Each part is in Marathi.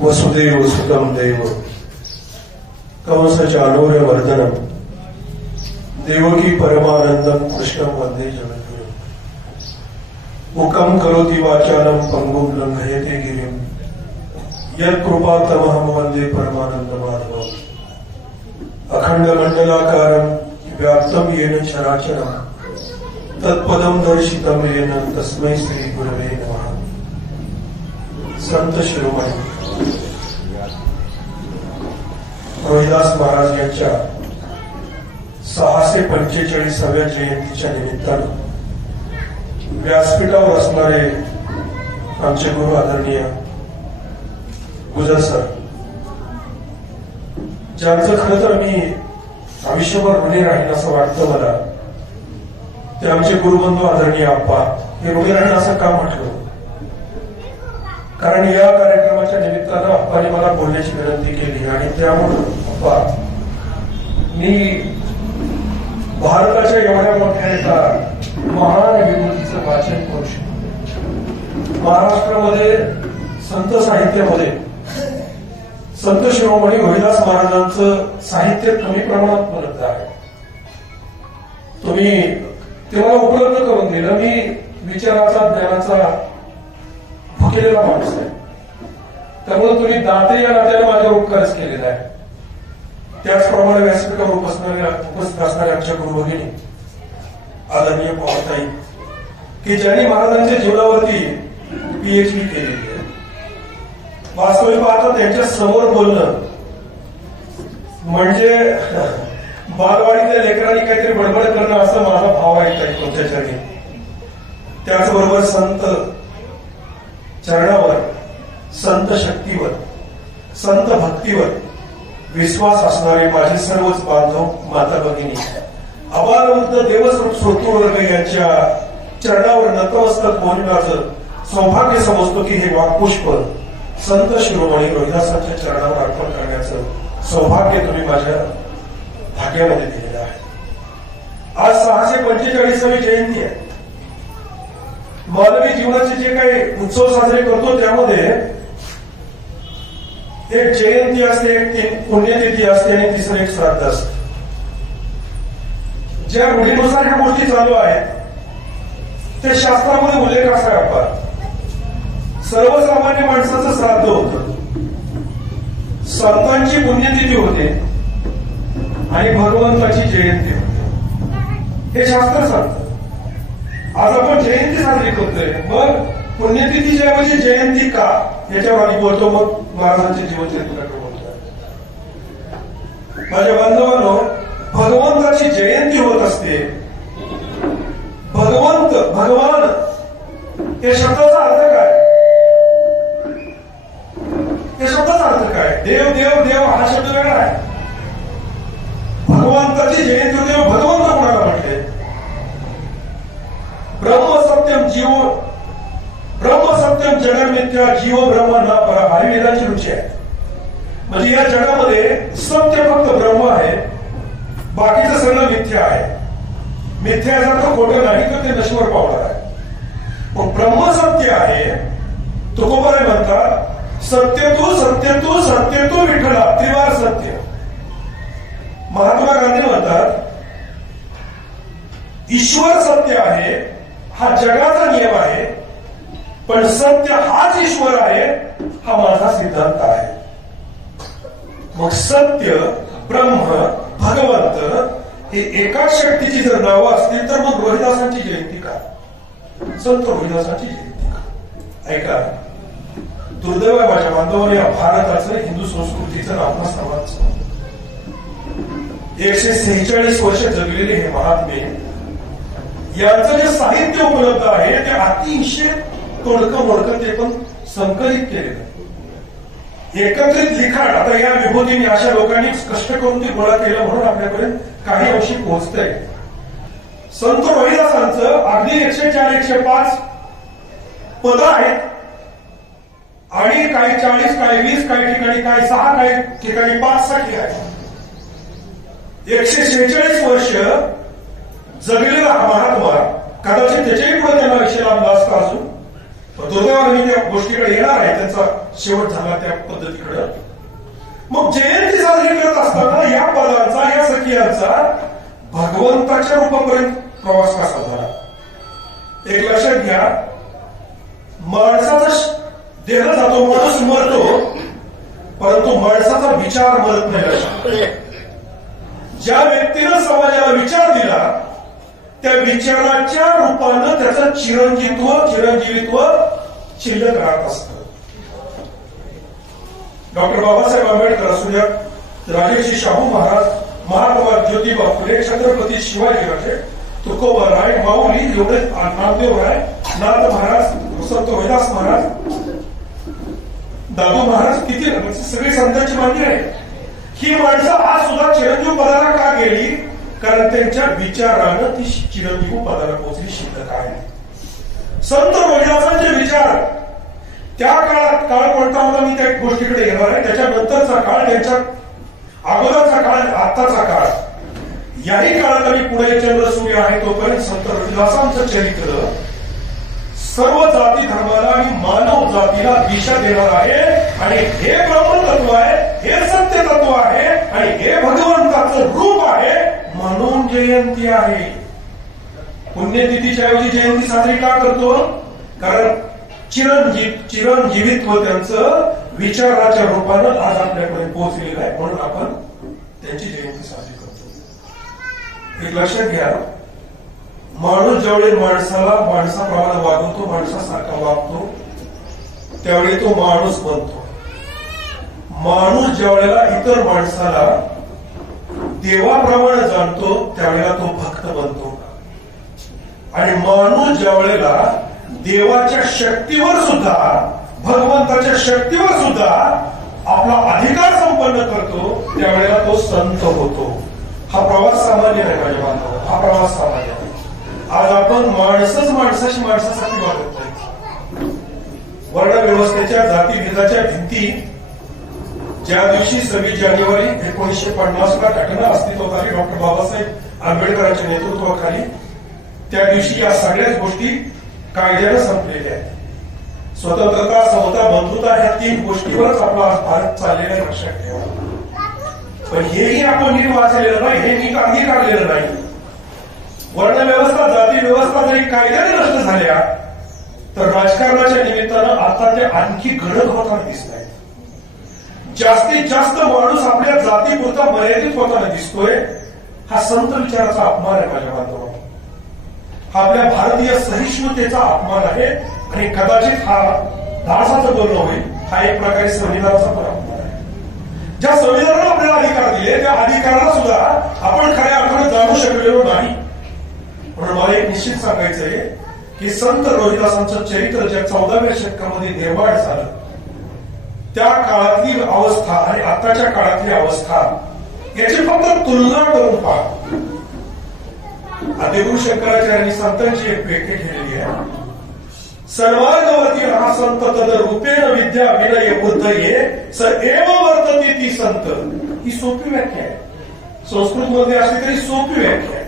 वसुदेव सुतं देव कंस चाणूर्यवर्धनम् देवकी परमानन्दं कृष्णं वन्दे जगद्गुरुम् मुखं करोति वाचालं पंगुं लंघयते गिरिं यत्कृपातमहं वन्दे परमानन्दमाधवम् अखण्डमण्डलाकारं व्याप्तं येन चराचरं तत्पदं दर्शितं येन तस्मै श्रीगुरवे नमः। संत शिरोमणी रोहिदास महाराज यांच्या 645व्या जयंतीच्या निमित्तानं व्यासपीठावर असणारे आमचे गुरु आदरणीय गुजर सर, ज्यांचं खरं तर मी आयुष्यभर ऋणी राहीन असं वाटतं मला, ते आमचे गुरुबंधू आदरणीय आप्पा हे ऋणी राहीन असं का म्हटलं, कारण या कार्यक्रमाच्या निमित्तानं आप्पाने मला बोलण्याची विनंती केली आणि त्यामुळे आप्पा मी भारताच्या एवढ्या मोठ्या एका महान विभूतीचं वाचन करू शकतो। महाराष्ट्रामध्ये संत साहित्यामध्ये संत शिरोमणी रोहिदास महाराजांचं साहित्य कमी प्रमाणात उपलब्ध आहे। तुम्ही ते मला उपलब्ध करून दिलं। मी विचाराचा ज्ञानाचा भुकेलेला माणूस आहे, त्यामुळे तुम्ही दाते या नात्याने माझ्यावर उपकारच केलेला आहे। त्याचप्रमाणे व्यासपीठावर उपस्थित असणाऱ्या आमच्या गुरु भगिनी आदरणीय पवारताई, की ज्यांनी महाराजांच्या जीवनावरती पीएचडी केलेली आहे। वास्तविक पाहता त्यांच्या समोर बोलणं म्हणजे बालवाडीतल्या लेकरांनी काहीतरी बडबड करणं असं माझा भाव आहे तुमच्याच्याने। त्याचबरोबर संत चरणावर, संत शक्तीवर, संत भक्तीवर विश्वास असणारे माझे सर्वच बांधव माता भगिनी, अबालवृद्ध देवस्वरूप श्रोतृवर्ग यांच्या चरणावर नतमस्तक होऊन माझं सौभाग्य समजतो की हे वाक्पुष्प संत शिरोमणी रोहिदासांच्या चरणावर अर्पण करण्याचं सौभाग्य तुम्ही माझ्या भाग्यामध्ये दिलेलं आहे। आज 645वी जयंती आहे। मानवी जीवनाचे जे काही उत्सव साजरे करतो त्यामध्ये एक जयंती असते, एक पुण्यतिथी असते आणि तिसरं एक श्राद्ध असते। ज्या रूढीनुसार ह्या गोष्टी चालू आहेत ते शास्त्रामध्ये उल्लेख असा आपण सर्वसामान्य माणसाचं श्राद्ध होतं, संतांची पुण्यतिथी होते आणि भगवंताची जयंती होते, हे शास्त्र सांगतं। आज आपण जयंती साजरी करतोय, मग पुण्यतिथीच्या ऐवजी जयंती का याच्यावर आधी बोलतो, मग महाराजांच्या जीवनचरित्राकडे बोलतो। माझ्या बांधवांनो, भगवंताची जयंती होत असते। भगवंत, भगवान या शब्दाचा अर्थ काय? या शब्दाचा अर्थ काय? देव देव देव हा शब्द वेगळा आहे। भगवंताची जयंती होते, भगवंत कोणाला म्हटले? ब्रह्म सत्यम जीव, ब्रह्म सत्यम जगन्मिथ्या जीव ब्रह्म न परा, ही वेदांची रुची आहे। म्हणजे या जगामध्ये सत्य फक्त ब्रह्म आहे, बाकीचं सगळं मिथ्या आहे। मिथ्या याचा अर्थ खोटं नाही तर ते नश्वर पावणार आहे। पण ब्रह्म सत्य आहे। तुकोबाराय म्हणतात सत्य तू सत्य तू सत्य तू विठ्ठला, त्रिवार सत्य। महात्मा गांधी म्हणतात ईश्वर सत्य आहे, हा जगाचा नियम आहे, पण सत्य हाच ईश्वर आहे, हा माझा सिद्धांत आहे। मग सत्य, ब्रह्म, भगवंत हे एकाच शक्तीची जर नावं असतील तर मग रोहिदासांची जयंती का? संत रोहिदासांची जयंती का? ऐका, दुर्दैव आहे माझ्या बांधवांनी या भारताचं, हिंदू संस्कृतीचं आपला सर्वांचं 146 वर्ष जगलेले हे महात्मे, यांचं जे साहित्य उपलब्ध आहे ते अतिशय तोडकं मोडकं ते पण संकलित केलेलं, एकत्रित लिखाण। आता या विभूतीने अशा लोकांनी कष्ट करून ते गोळा केलं म्हणून आपल्यापर्यंत काही अंशी पोहोचतंय। संत रोहिदासांचं अगदी 104, 105 पद आहेत आणि काही 40, काही 20, काही ठिकाणी काही 6, काही ठिकाणी 5 साठी आहे। 146 वर्ष जगलेला हा महात्मा, कदाचित त्याच्याही पुढे त्यांना आयुष्य लाभला असता अजून, दुर्दैवाने मी त्या गोष्टीकडे येणार आहे, त्यांचा शेवट झाला त्या पद्धतीकडे. मग जयंती साजरी करत असताना या पदांचा, या सखियांचा भगवंताच्या रूपापर्यंत प्रवास कसा झाला? एक लक्षात घ्या, माणसाचा देह जातो, माणूस मरतो, परंतु माणसाचा विचार मरत नाही. ज्या व्यक्तीनं समाजाला विचार दिला त्या विचाराच्या रूपानं त्याचं चिरंजीवित्व शिल्लक राहत असतं. डॉक्टर बाबासाहेब आंबेडकर असू द्या, राजर्षी शाहू महाराज, महात्मा ज्योतिबा फुले, छत्रपती शिवाजीराजे, तुकोबाराय, माऊली, एवढे नामदेवराय, नाथ महाराज, संत रोहिदास महाराज, दादू महाराज, किती सगळी संतांची मंदिर आहे. ही माणसं आज सुद्धा चिरंजीव पदाला का गेली? कारण त्यांच्या विचारानं ती चिरंजीव पदाला पोहोचली शिल्लक आहे. संत रोहिदासांचे विचार त्या काळात, काळ कोणता होता मी त्या गोष्टीकडे येणार आहे, त्याच्यानंतरचा काळ, त्यांच्या अगोदरचा काळ, आताचा काळ, याही काळात आम्ही पुढे चंद्रसूर्य आहे तोपर्यंत संत रोहिदासांचं चरित्र सर्व जाती धर्माला आणि मानव जातीला दिशा देणार आहे. आणि हे ब्रह्म तत्व आहे, हे सत्य तत्व आहे आणि हे भगवंताचं रूप आहे, म्हणून जयंती आहे. पुण्यतिथीच्या ऐवजी जयंती साजरी का करतो? कारण चिरंजीवित्व त्यांचं विचाराच्या रूपानं आज आपल्यापर्यंत पोहोचलेलं आहे, म्हणून आपण त्यांची जयंती साजरी करतो. एक लक्षात घ्या, माणूस ज्यावेळी माणसाला माणसाप्रमाणे वागवतो, माणसासारखा वागतो, त्यावेळी तो माणूस बनतो. माणूस ज्या वेळेला इतर माणसाला देवाप्रमाणे जाणतो त्यावेळेला तो भक्त बनतो. आणि माणूस ज्या वेळेला देवाच्या शक्तीवर सुद्धा, भगवंताच्या शक्तीवर सुद्धा आपला अधिकार संपन्न करतो त्यावेळेला तो संत होतो. हा प्रवास सामान्य नाही माझ्या बांधव, हा प्रवास सामान्य नाही. आज आपण माणसंच माणसासाठी वागत नाही. वर्ण व्यवस्थेच्या, जातीभेदाच्या भिंती ज्या दिवशी 26 जानेवारी 1950ला घटना अस्तित्वात आली डॉक्टर बाबासाहेब आंबेडकरांच्या नेतृत्वाखाली, त्या दिवशी या सगळ्याच गोष्टी कायद्यानं संपलेल्या आहेत. स्वतंत्रता, समता, बंधुता ह्या 3 गोष्टीवरच आपला आज भारत चाललेला आहे, लक्षात ठेवा. पण हेही आपण नीट वाचलेलं नाही, हे नीट अंगीकारलेलं नाही. वर्ण व्यवस्था, जाती व्यवस्था जरी कायद्याने नष्ट झाल्या तर राजकारणाच्या निमित्तानं आता ते आणखी गडद होताना दिसत आहेत. जास्तीत जास्त माणूस आपल्या जातीपुरता मर्यादित होताना दिसतोय. हा संत विचाराचा अपमान आहे माझ्या बांधवांनो. हा आपल्या भारतीय सहिष्णुतेचा अपमान आहे आणि कदाचित हा धाडसाचं बोलणं होईल, हा एक प्रकारे संविधानाचा पण अपमान आहे. ज्या संविधानानं आपल्याला अधिकार दिले त्या अधिकाराला सुद्धा आपण खऱ्या अर्थाने जाणू शकलेलो नाही. म्हणून मला एक निश्चित सांगायचं आहे की संत रोहिदासांचं चरित्र ज्या 14व्या शतकामध्ये निर्माण झालं त्या काळातली अवस्था आणि आताच्या काळातली अवस्था याची फक्त तुलना करून पहा. आदिगुरु शंकराचार्यांनी संतांची एक व्याख्या केलेली आहे. सर्वांगवती हा संत तद रूपेण विद्या विनय बुद्धये स एव वर्तते ती संत. ही सोपी व्याख्या आहे, संस्कृत मध्ये असली तरी सोपी व्याख्या आहे.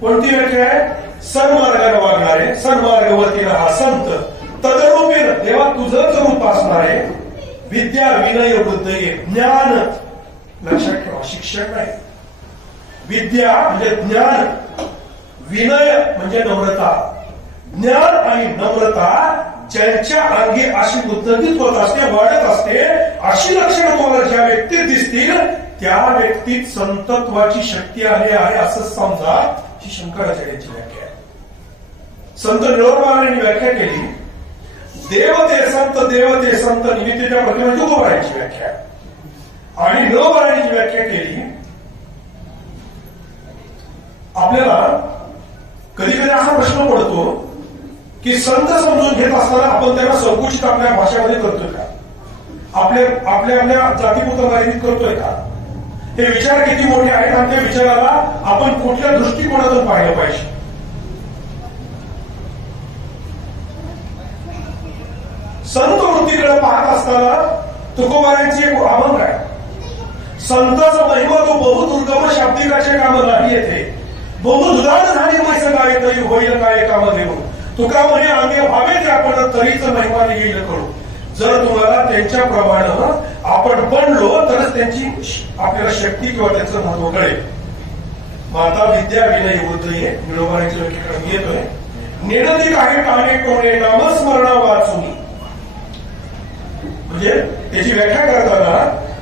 कोणती व्याख्या आहे? सन्मार्गाने वागणारे, सन्मार्गवती हा संत, तदरूपेण देवा तुझंच रूप असणारे, विद्या विनय बुद्धये ज्ञान, लक्षात ठेवा, शिक्षण नाही. विद्या म्हणजे ज्ञान, विनय म्हणजे नम्रता. ज्ञान आणि नम्रता ज्यांच्या अंगी अशी उद्गतीत होत असते, वाढत असते, अशी लक्षणं तुम्हाला ज्या व्यक्तीत दिसतील त्या व्यक्तीत संतत्वाची शक्ती आली आहे असं समजा. ही शंकराचार्यांची व्याख्या आहे. संत निळोबांनी व्याख्या केली, देव ते संत निमित्ताच्या प्रतिमा तुकोबारांची व्याख्या. आणि निळोबांची व्याख्या केली. आपल्याला कधी कधी असा प्रश्न पडतो की संत समजून घेत असताना आपण त्यांना संकुचित आपल्या भाषेमध्ये करतोय का, आपल्या जातीपुरतं मर्यादित करतोय का? हे विचार किती मोठे आहेत आणि त्या विचाराला आपण कुठल्या दृष्टिकोनातून पाहिलं पाहिजे. संत वृत्तीकडे पाहत असताना तुकोबारांची एक अभंग आहे. संताचा महिमा तो बहुदुर्गम शाब्दिकाचे काम नाही येथे, बहु दुधान झाली मैस गाय तरी होईल काय काम देऊ, तुका म्हणे अंगे व्हावे ते आपण तरीच महिमाने येईल करू. जर तुम्हाला त्यांच्याप्रमाणे आपण बनलो तरच त्यांची आपल्याला शक्ती किंवा त्यांचं महत्व कळेल. माता विद्या विनय होतोय मिळवण्याच्या व्यक्तीकडे येतोय. नेणती काही टाणे टोणे नामस्मरणा वाचून, म्हणजे त्याची व्याख्या करताना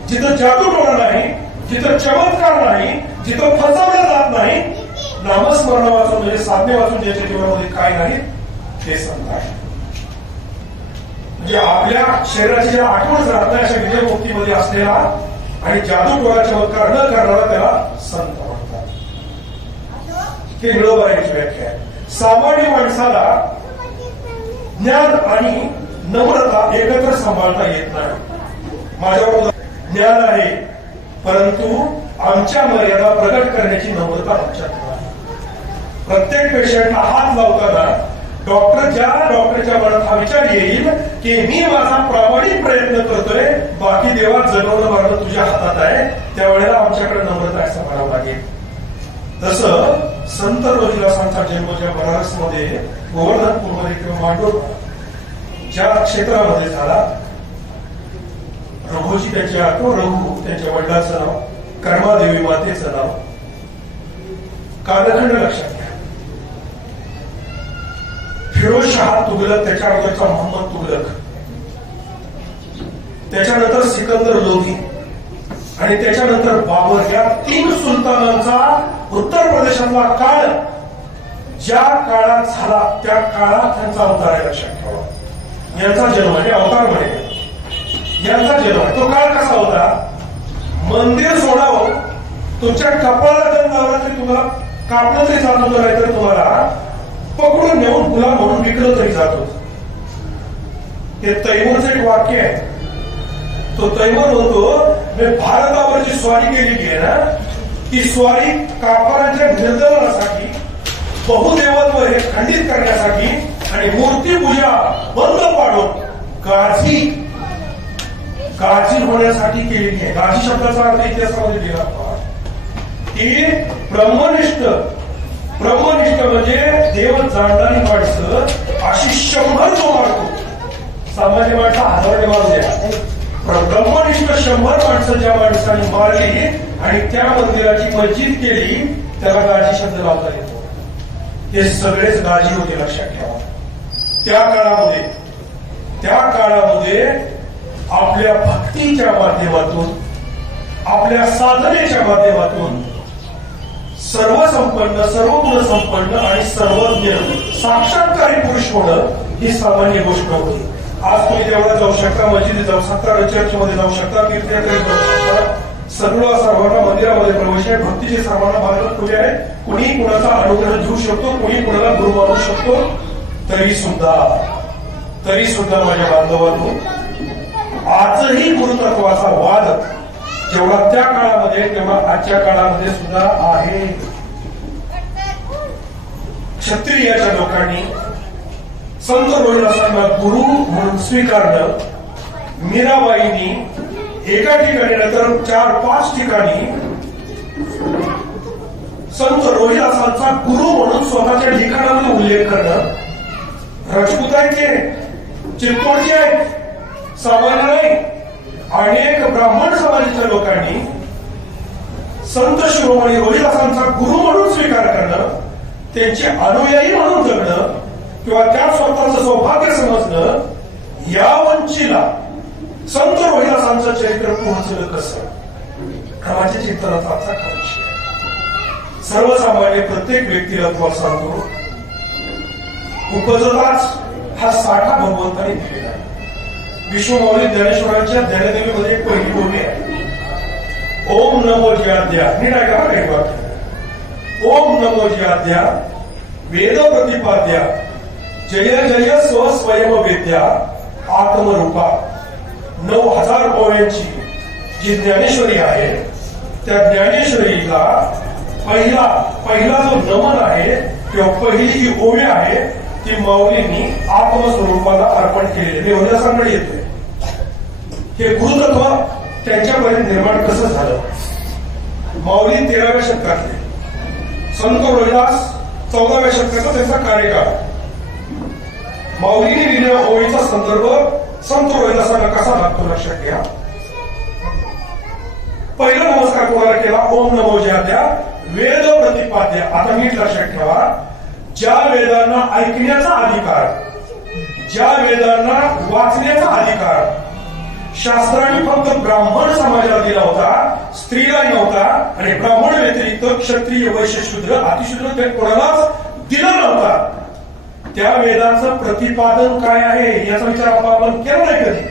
जिथं जादू टोणा नाही, जिथं चमत्कार नाही, जिथं फसवलं जात नाही, नामस्मरण वाचून म्हणजे साधने वाचून ज्याच्या जीवनामध्ये काय नाही ते संत आहे. म्हणजे आपल्या शरीराची ज्या आठवण राहत नाही अशा विजयमुक्तीमध्ये असलेला आणि जादू टोळा चमत्कार न करणारा त्याला संत म्हणतात. हे मिळवण्याची व्याख्या आहे. सामान्य माणसाला ज्ञान आणि नम्रता एकत्र सांभाळता येत नाही. माझ्याबरोबर ज्ञान आहे परंतु आमच्या मर्यादा प्रकट करण्याची नम्रता आमच्यात नाही. प्रत्येक पेशंटला हात लावताना डॉक्टरच्या मनात हा विचार येईल की मी माझा प्रामाणिक प्रयत्न करतोय, बाकी देवा जगवणं मारणं तुझ्या हातात आहे. त्यावेळेला आमच्याकडे नम्रता असं म्हणावं लागेल. तसं संत रोहिदासांचा जन्म ज्या बनारसमध्ये गोवर्धनपूरमध्ये किंवा मांडोर ज्या क्षेत्रामध्ये झाला, रघुजी त्याच्या रघु त्यांच्या वडिलांचं नाव, कर्मादेवी मातेचं नाव, कालखंड लक्षात घ्या. फिरोजशहा तुघलक, त्याच्या अगोदरचा मोहम्मद तुघलक, त्याच्यानंतर सिकंदर लोधी आणि त्याच्यानंतर बाबर, या 3 सुलतानांचा उत्तर प्रदेशातला काळ ज्या काळात झाला त्या काळात त्यांचा अवतार आहे. लक्षात ठेवा. यांचा जन्म आहे अवतार म्हणे, यांचा जन्म आहे. तो काळ कसा होता? मंदिर सोडावं, तुमच्या कपाळाला दंड लावला तरी तुम्हाला कापलं तरी जात होतं, नाहीतर तुम्हाला पकडून नेऊन गुलाम म्हणून विकलं तरी जात होतं. हे तैमूरचं एक वाक्य आहे. तो तैमूर म्हणतो, मी भारतावर जी स्वारी केलेली आहे ना, ती स्वारी कापडाच्या निर्दलनासाठी, बहुदेवत्व हे खंडित करण्यासाठी आणि मूर्तीपूजा बंद पाडून गाजी होण्यासाठी केलेली आहे. गाजी शब्दाचा अर्थ इतिहासामध्ये दिला की ब्रह्मनिष्ठ म्हणजे देव जाणणारी माणसं अशी 100 जो मारतो. सामान्य माणसं 1000 मारू द्या, ब्रह्मनिष्ठ 100 माणसं ज्या माणसांनी मारली आणि त्या मंदिराची मस्जिद केली त्याला गाजी शब्द लावता येतो. हे सगळेच गाजी होते. लक्षात ठेवा. त्या काळामध्ये आपल्या भक्तीच्या माध्यमातून, आपल्या साधनेच्या माध्यमातून सर्वसंपन्न, सर्वगुणसंपन्न आणि सर्वज्ञ साक्षात्कारी पुरुष होणं ही सामान्य गोष्ट होती. आज तुम्ही देवळात जाऊ शकता, मस्जिदीत जाऊ शकता, चर्चमध्ये जाऊ शकता, तीर्थयात्रेत जाऊ शकता, सर्वांना मंदिरामध्ये प्रवेश आहे, भक्तीची सर्वांना मार्ग खुले आहे. कुणी कुणाचा अनुग्रह घेऊ शकतो, कुणी कुणाला गुरु मानू शकतो. तरी सुद्धा माझ्या बांधवांनो, आजही गुरुतत्वाचा वाद जेवढा त्या काळामध्ये तेवढा आजच्या काळामध्ये सुद्धा आहे. क्षत्रियाच्या लोकांनी संत रोहिदासांना गुरु म्हणून स्वीकारणं, मीराबाईंनी एका ठिकाणी नंतर 4-5 ठिकाणी संत रोहिदासांचा गुरु म्हणून स्वतःच्या ठिकाणामध्ये उल्लेख करणं. राजपूत आहेत ते, चित्तोडचे आहेत, सामान्य नाही. अनेक ब्राह्मण समाजाच्या लोकांनी संत शिरोमणी रोहिदासांचा गुरु म्हणून स्वीकार करणं, त्यांचे अनुयायी म्हणून जगणं किंवा त्या स्वतःचं सौभाग्य समजणं, या वंचीला संत रोहिदासांचं चरित्र पोहोचलं कसं, हा माझ्या चिंतनाचा आजचा खरा विषय आहे. सर्वसामान्य प्रत्येक व्यक्तीला तुम्हाला सांगतो, उपजताच हा साठा भगवंताने दिलेला आहे. विश्वमौली ज्ञानेश्वरांच्या ज्ञानदेवीमध्ये एक पहिली बोली आहे, ओम नमो ज्ञाद्या. नीट ऐका बरं एक वाक्य, ओम नमो ज्ञाद्या वेद प्रतिपाद्या जय जय स्वयं वेद्या आत्मरूपा. 9000 ओव्यांची जी ज्ञानेश्वरी आहे, त्या ज्ञानेश्वरीला पहिला जो नमन आहे किंवा पहिली जी ओवी आहे ती माऊलींनी आत्मस्वरूपाला अर्पण केलेली रोहिदासांकडे येतोय. हे गुरुतत्व त्यांच्यापर्यंत निर्माण कसं झालं? माऊली 13व्या शतकातले, संत रोहिदास 14व्या शतकाचा त्यांचा कार्यकाळ. माऊलीने लिहिलेल्या ओळीचा संदर्भ संत रोहिदासांना कसा लागतो लक्षात घ्या. पहिला नमस्कार कोणाला केला? ओम नमो ज्याद्या वेद प्रतिपाद्या. आता नीट लक्षात ठेवा, ज्या वेदांना ऐकण्याचा अधिकार, ज्या वेदांना वाचण्याचा अधिकार शास्त्राने फक्त ब्राह्मण समाजाला दिला होता, स्त्रीला नव्हता, आणि ब्राह्मण व्यतिरिक्त क्षत्रिय, वैश्य, शूद्र, अतिशूद्र ते कोणालाच दिला नव्हता, त्या वेदाचं प्रतिपादन काय आहे याचा विचार आपण केला नाही कधी.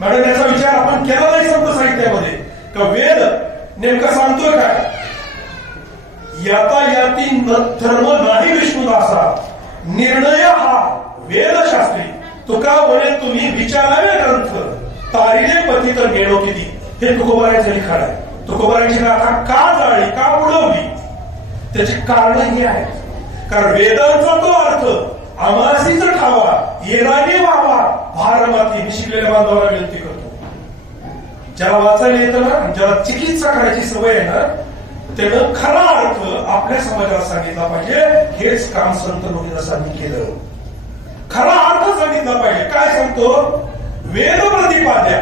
मॅडम, याचा विचार आपण केला नाही संत साहित्यामध्ये का वेद नेमका सांगतोय काय? यातायाती धर्म नाही विष्णुदासा, निर्णय हा वेदशास्त्री. तुका म्हणे तुम्ही विचारावे ग्रंथ, तारिले पतित नेणो किती. हे तुकोबारांचं लिखाण आहे. तुकोबारांची गाथा का जाळली, का उडवली, त्याची कारण ही आहेत. कारण वेदांचा तो अर्थ आमासीच ठावा, येराने व्हावा भारमाती. मी शिकलेल्या बांधवाला विनंती करतो, ज्याला वाचायला येतं ना, ज्याला चिकित्सा करायची सवय आहे ना, त्यानं खरा अर्थ आपल्या समाजाला सांगितला पाहिजे. हेच काम संत रोहिदासांनी केलं. खरा अर्थ सांगितला पाहिजे. काय सांगतो? वेद प्रतिपाद्या.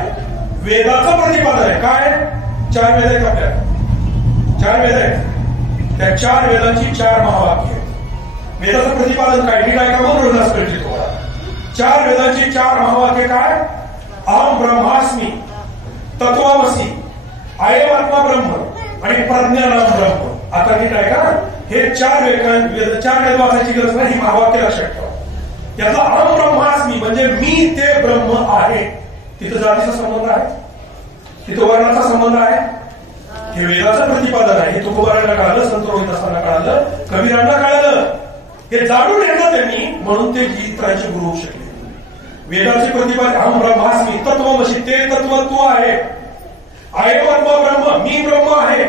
वेदाचं प्रतिपादन आहे. काय? 4 वेद आहेत आपल्या, 4 वेद आहेत. त्या 4 वेदांची 4 महावाक्य. वेदाचं प्रतिपादन काय? मी काय का मग रोहिदास कळते तुम्हाला. 4 वेदांची 4 महावाक्य काय? अहम ब्रह्मास्मी, तत्वामसी, अयमात्मा ब्रह्म आणि प्रज्ञानाम ब्रह्म. आता नीट आहे का? हे 4 वेद वाचायची गरज नाही. ही महावाक्य लक्षात ठेवा. याचा अहम ब्रह्मास्मी म्हणजे मी ते ब्रह्म आहे. तिथं जातीचा संबंध आहे, तिथं वर्णाचा संबंध आहे. हे वेदाचं प्रतिपादन आहे. हे तुकोबारांना कळालं, संत रोहिदासांना कळालं, कबीरांना कळालं. हे जाणून येतं त्यांनी, म्हणून ते गीताचे गुरु होऊ शकले. वेदाचे प्रतिपादन अहम ब्रह्मास्मी, तत्वमसी, ते तत्व तू आहे. अयमात्मा ब्रह्म, मी ब्रह्म आहे.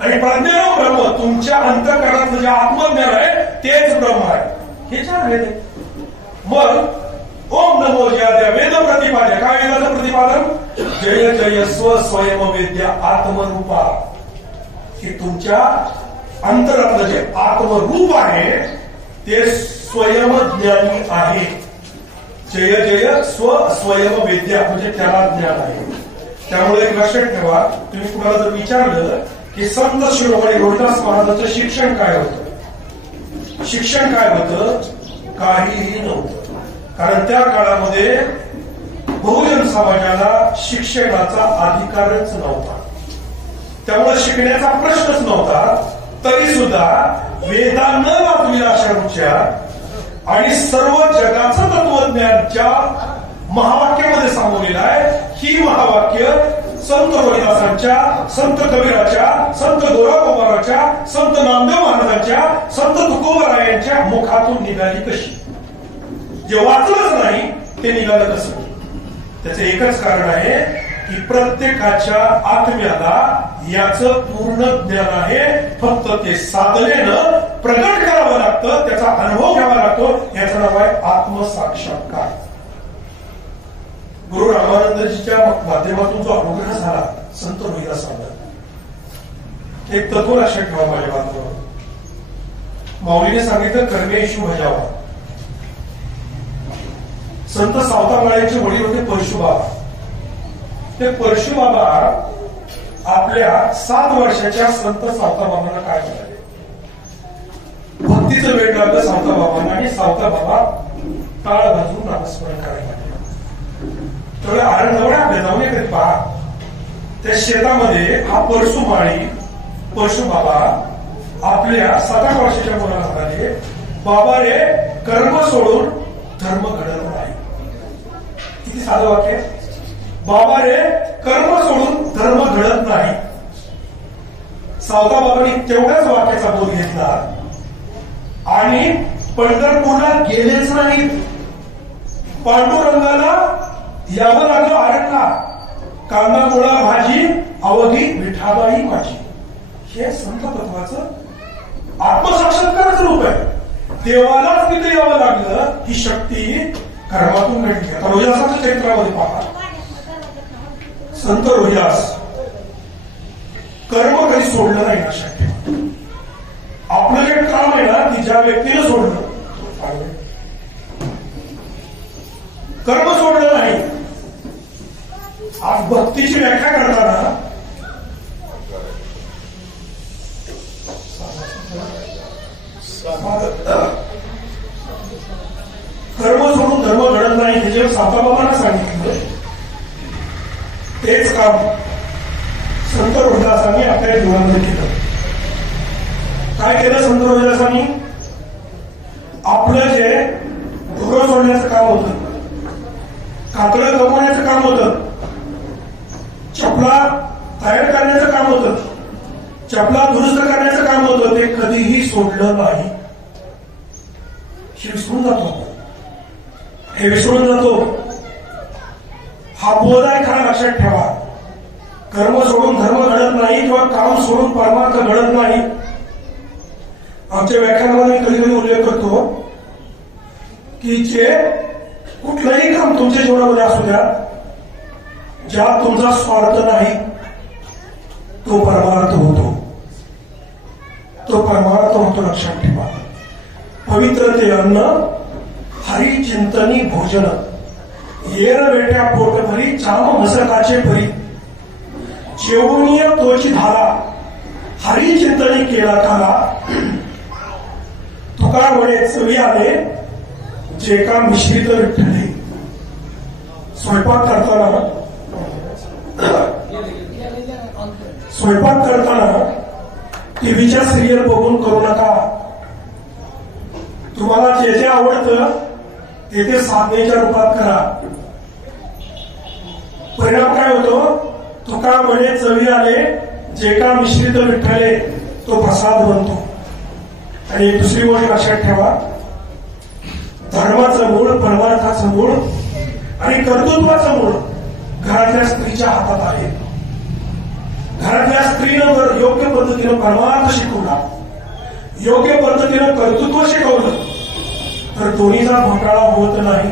आणि प्रज्ञानाम ब्रह्म, तुमच्या अंतःकरणातलं जे आत्मज्ञान आहे तेच ब्रह्म आहे. हे 4 वेद आहे. मग ओम नमो ज्याद्या वेद प्रतिपाद्या. काय वेदाचं प्रतिपादन? जय जय स्व स्वयं वेद्या आत्मरूपा. हे तुमच्या अंतरातलं जे आत्मरूप आहे ते स्वयंज्ञानी आहे. जय जय स्व स्वयं वेद्या म्हणजे त्याला ज्ञान आहे. त्यामुळे एक लक्षात ठेवा, तुम्ही कुणाला जर विचारलं की संत शिरोमणी रोहिदास महाराजांचं शिक्षण काय होतं, शिक्षण काय होतं? काहीही नव्हतं. कारण त्या काळामध्ये बहुजन समाजाला शिक्षणाचा अधिकारच नव्हता. त्यामुळे शिकण्याचा प्रश्नच नव्हता. तरी सुद्धा वेदांना वाचलेल्या अशा रुच्या आणि सर्व जगाचं तत्वज्ञान ज्या महावाक्यामध्ये सामावलेलं आहे, ही महावाक्य संत रोहिदासांच्या, संत कबीराच्या, संत गोराकुमाराच्या, संत नामदेव महाराजांच्या, संत तुकोबारायांच्या मुखातून निघाली कशी? जे वाचलंच नाही ते निघालं कसं? त्याचं एकच कारण आहे की प्रत्येकाच्या आत्म्याला याचं पूर्ण ज्ञान आहे. फक्त ते साधनेनं प्रगट करावं लागतं, त्याचा अनुभव घ्यावा लागतो. याचं नाव आहे आत्मसाक्षात्कार. गुरु रामानंदजीच्या माध्यमातून जो अनुग्रह झाला संत रोहिदासांना, एक तत्व लक्षात ठेवा माझ्या बांधवांनो. माऊलीने सांगितलं कर्मेशु भजावा. संत सावतामाळ्यांचे वडील होते परशुबाबा. ते परशुबाबा आपल्या 7 वर्षाच्या संत सावताबाबांना काय म्हणाले? भक्तीचं वेळ लागलं सावताबाबांना आणि सावताबाबा टाळ भाजून नामस्मरण करायला लागले. तर आरणजवळ आपल्या जाऊन येते पहा, त्या शेतामध्ये हा परशुमाळी परशुबाबा आपल्या 7 वर्षाच्या मुलाला म्हणाले, बाबा रे कर्म सोडून धर्म घडत नाही. किती साधं वाक्य. बाबा रे कर्म सोडून धर्म घडत नाही. सावताबाबांनी तेवढ्याच वाक्याचा बोध घेतला आणि पंढरपूरला गेलेच नाहीत. पांडुरंगाला यावं लागलं आरणला. कांदा मुळा भाजी अवघी विठाबाई माझी. हे संत तत्वाचं आत्मसाक्षात्कारच रूप आहे. देवालाच तिथे यावं लागलं. ही शक्ती कर्मातून घडली. आता रोहिदासाच्या चरित्रामध्ये पहा, संत रोहिदास कर्म काही सोडलं नाही ना शक्य. आपलं जे काम आहे ना, की ज्या व्यक्तीनं सोडलं, कर्म सोडलं नाही. आज भक्तीची व्याख्या करताना कर्म सोडून धर्म घडत नाही हे जे साताबाबांना सांगितलं तेच काम संत रोहिदासांनी आपल्या जीवनामध्ये केलं. काय केलं संत रोहिदासांनी? आपलं जे घोडं सोडण्याचं काम होतं, कातडं गमवण्याचं काम होतं, चपला तयार करण्याचं काम होतं, चपला दुरुस्त करण्याचं काम होतं, ते कधीही सोडलं नाही. हे विसरून जातो, हे विसरून जातो. हा बोध आहे खरा, लक्षात ठेवा. कर्म सोडून धर्म घडत नाही किंवा काम सोडून परमार्थ घडत नाही. आमच्या व्याख्यानामध्ये कधी कधी उल्लेख करतो की जे कुठलंही काम तुमच्या जीवनामध्ये असू द्या, ज्यात तुमचा स्वार्थ नाही तो परमार्थ होतो, तो परमार्थ होतो. लक्षात ठेवा. पवित्र ते अन्न हरी चिंतनी भोजन, येर बेट्या पोट भरी चाम मसकाचे भरी, जेवणीय तोची धारा हरी चिंतनी केला काला, तुका म्हणे चवी आले जे का मिश्रित विठ्ठले. स्वयंपाक करताना टीव्हीच्या सिरियल बघून करू नका. तुम्हाला जे जे आवडतं ते साधनेच्या रूपात करा. परिणाम काय होतो? तुका म्हणे चवी आले जे का मिश्रित विठ्ठले, तो प्रसाद बनतो. आणि दुसरी गोष्ट लक्षात ठेवा, धर्माचं मूळ, परमार्थाचं मूळ आणि कर्तृत्वाचं मूळ घरातल्या स्त्रीच्या हातात आहे. घरातल्या स्त्रीनं योग्य पद्धतीनं परमार्थ शिकवला, योग्य पद्धतीनं कर्तृत्व शिकवलं तर दोन्हीचा घोटाळा होत नाही.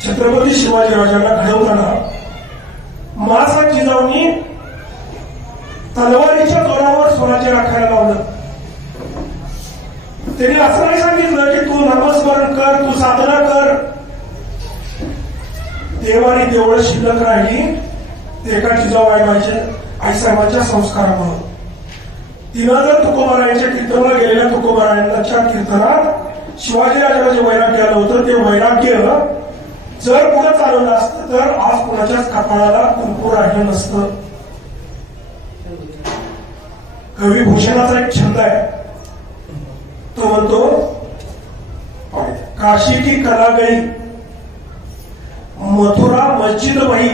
छत्रपती शिवाजीराजांना घडवताना महाराज जिजाऊंनी तलवारीच्या जोरावर स्वराज्य राखायला लावलं. त्यांनी असं नाही सांगितलं की तू नामस्मरण कर, तू साधना कर. देवानी देवळं शिल्लक राहिली ते एका जिजाऊ आईसाहेबांच्या संस्कारामुळे. तिनं जर तुकोबारायांच्या कीर्तनाला गेलेल्या तुकोबारायांच्या कीर्तनात शिवाजीराजाला जे वैराग्य आलं होतं ते वैराग्य जर पुढे चालवलं असतं तर आज कुणाच्याच कपाळाला कुंकू राहिलं नसतं. कवी भूषणाचा एक छंद आहे, तो म्हणतो काशी की कला गई मथुरा मस्जिद वही,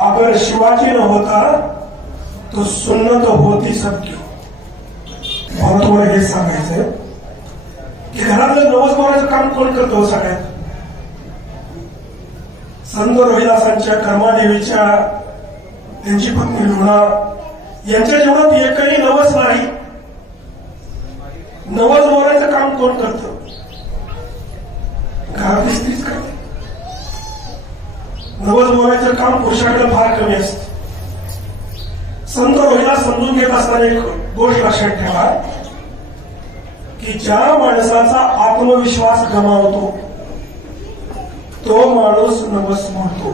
अगर शिवाजी न होता तो सुन्नत होती सबकी. मला तुम्हाला हे सांगायचंय की घरातलं नवसमानाचं काम कोण करतो? सगळ्यात संत रोहिदासांच्या, कर्मादेवीच्या, त्यांची पत्नी लुणा यांच्या जीवनात एकही नवस नाही. नवस बोलायचं काम कोण करतं? घरातली स्त्रीच करते. नवस बोलायचं काम पुरुषाकडे फार कमी असतं. संत रोहिदास समजून घेत असताना एक गोष्ट लक्षात ठेवा की ज्या माणसाचा आत्मविश्वास गमावतो तो माणूस नवस म्हणतो.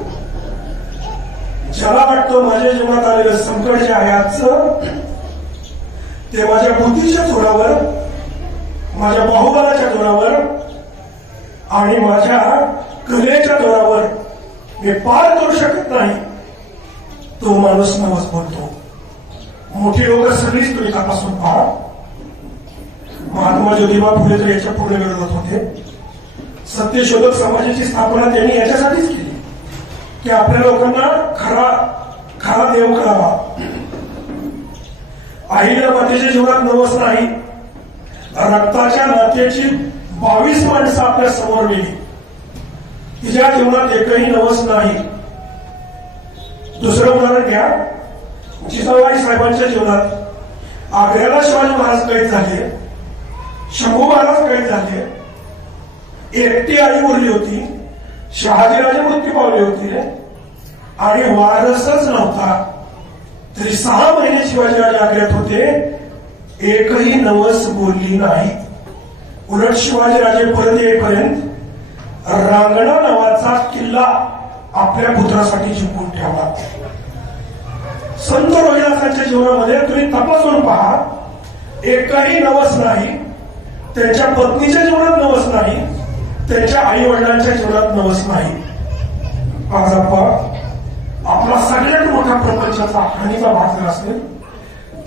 ज्याला वाटतं माझ्या जीवनात आलेलं संकट जे आहे आजचं ते माझ्या बुद्धीच्या जोरावर, माझ्या बाहुबलाच्या जोरावर आणि माझ्या कलेच्या जोरावर मी पार करू शकत नाही, तो माणूस नवस म्हणतो. मोठी लोक सगळीच तुम्ही तपासून पहा. महात्मा ज्योतिबा फुले तर याच्या पूर्ण विरोधात होते. सत्यशोधक समाजाची स्थापना त्यांनी याच्यासाठीच केली की आपल्या लोकांना खरा देव करावा. आईला मातेच्या जीवनात नवस नाही. रक्ताच्या नात्याची 22 माणसं आपल्या समोर गेली, तिच्या जीवनात एकही नवस नाही. दुसरं उदाहरण घ्या, जिजाबाई साहेबांच्या जीवनात आग्र्याला शिवाजी महाराज कैद झाले, शंभू महाराज कैद झाले, एकटी आई उरली होती, शहाजीराजे मृत्यू पावले होते आणि वारसच नव्हता. तरी 6 महिने शिवाजीराजे आग्र्यात होते, एकही नवस बोलली नाही. उलट शिवाजीराजे परत येईपर्यंत रांगणा नावाचा किल्ला आपल्या पुत्रासाठी जिंकून ठेवला. संत रोहिदासांच्या जीवनामध्ये तुम्ही तपासून पहा, एकही नवस नाही. त्यांच्या पत्नीच्या जीवनात नवस नाही, त्यांच्या आई वडिलांच्या जीवनात नवस नाही. आज आपला सगळ्यात मोठा प्रपंचाचा हानीचा भाग जर असेल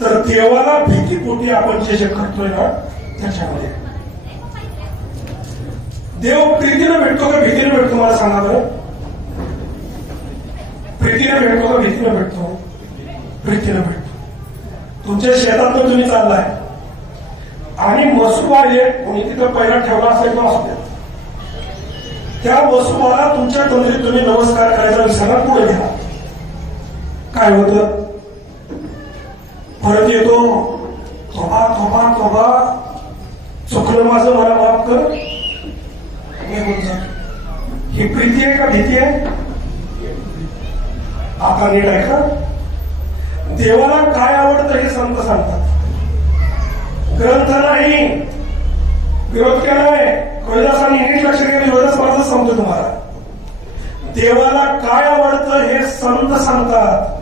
तर देवाला भीतीपोटी आपण जे जे करतोय ना त्याच्यामध्ये. देव प्रीतीने भेटतो का भीतीने भेटतो मला सांगा बरं. प्रीतीने भेटतो का भीतीने भेटतो. प्रीतीने भेटतो. तुमच्या शेतात तुम्ही चाललाय आणि मसुबा एक कोणी तिथं पहिला ठेवला असेल तो असू द्या, त्या मसुबाला तुमच्या तोंडी तुम्ही नमस्कार करायचा विसरला, पुढे गेला, काय होतं. परत येतो, तोबा तोबा तोबा, चुकलं माझं, मला माफ कर. ही प्रीती आहे का भीती आहे. आता नीट आहे का. देवाला काय आवडतं हे संत सांगतात. ग्रंथ नाही, विरोध केलाय. रोहिदासांनी नीट लक्ष दिलं. रोहिदास माझं समजतो तुम्हाला. देवाला काय आवडतं हे संत सांगतात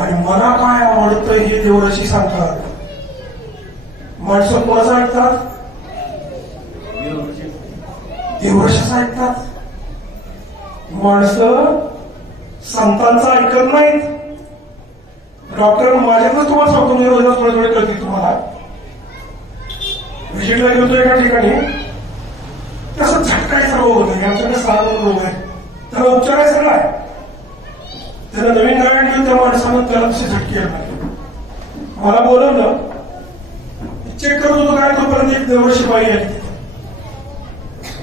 आणि मला काय आवडतं हे देवऋषी सांगतात. माणसं कोणाचं ऐकतात. देवऋषीच ऐकतात. माणसं संतांचं ऐकत नाहीत. डॉक्टर माझ्यातच तुम्हाला सांगतो, मी रोज थोडे थोडे कळतील तुम्हाला. व्हिजिटला गेलो एका ठिकाणी, तसं झटकायचा रोग होता. आमच्याकडे 6 रोग आहे, त्याला उपचार आहे सगळा आहे. त्याला नवीन गाडी घेऊन त्या माणसानं त्याला तशी झटकी आणली. मला बोलवलं, चेक करत होतो काय, तोपर्यंत एक देवऋषी बाई आली.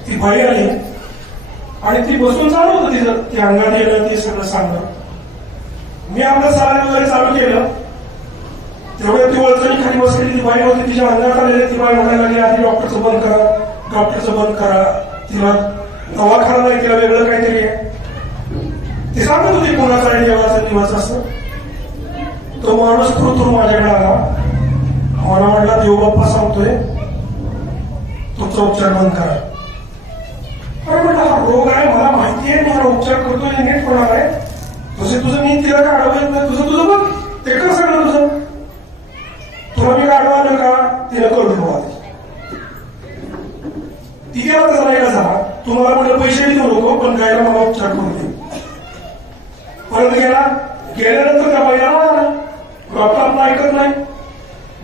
ती बाई आली आणि ती बसून चालू होतं तिचं, ती अंगात येणं ते सगळं सांगणं. मी आपलं सारण वगैरे चालू केलं. तेवढ्या ती वळचणी खाली बसलेली ती बाई होती, तिच्या अंगात आलेली. ती बाई म्हणायला लागली, आधी डॉक्टरचं बंद करा, डॉक्टरचं बंद करा. तिला दवाखाना नाही, तिला वेगळं काहीतरी आहे. ती सांगत होती कोणाचं आहे देवाचं दिवस असं. तो माणूस कृतून माझ्याकडे आला. मला म्हटला, देवबाप्पा सांगतोय तुमचा उपचार बंद करा. अरे म्हटलं, हा रोग आहे मला माहिती आहे, मला उपचार करतोय, नीट होणार आहे. तुझं मी तिला काय अडवत नाही. तुझं बघ, ते कर सगळं तुझं. तुला मी काय अडवलं का, तिला करू दे. ती गेला तसा नाही झाला. तुम्हाला म्हटलं पैसे देऊ नको, पण गायला मला उपचार करू दे. परत गेल्यानंतर त्या बाईला आला. डॉक्टर ऐकत नाही.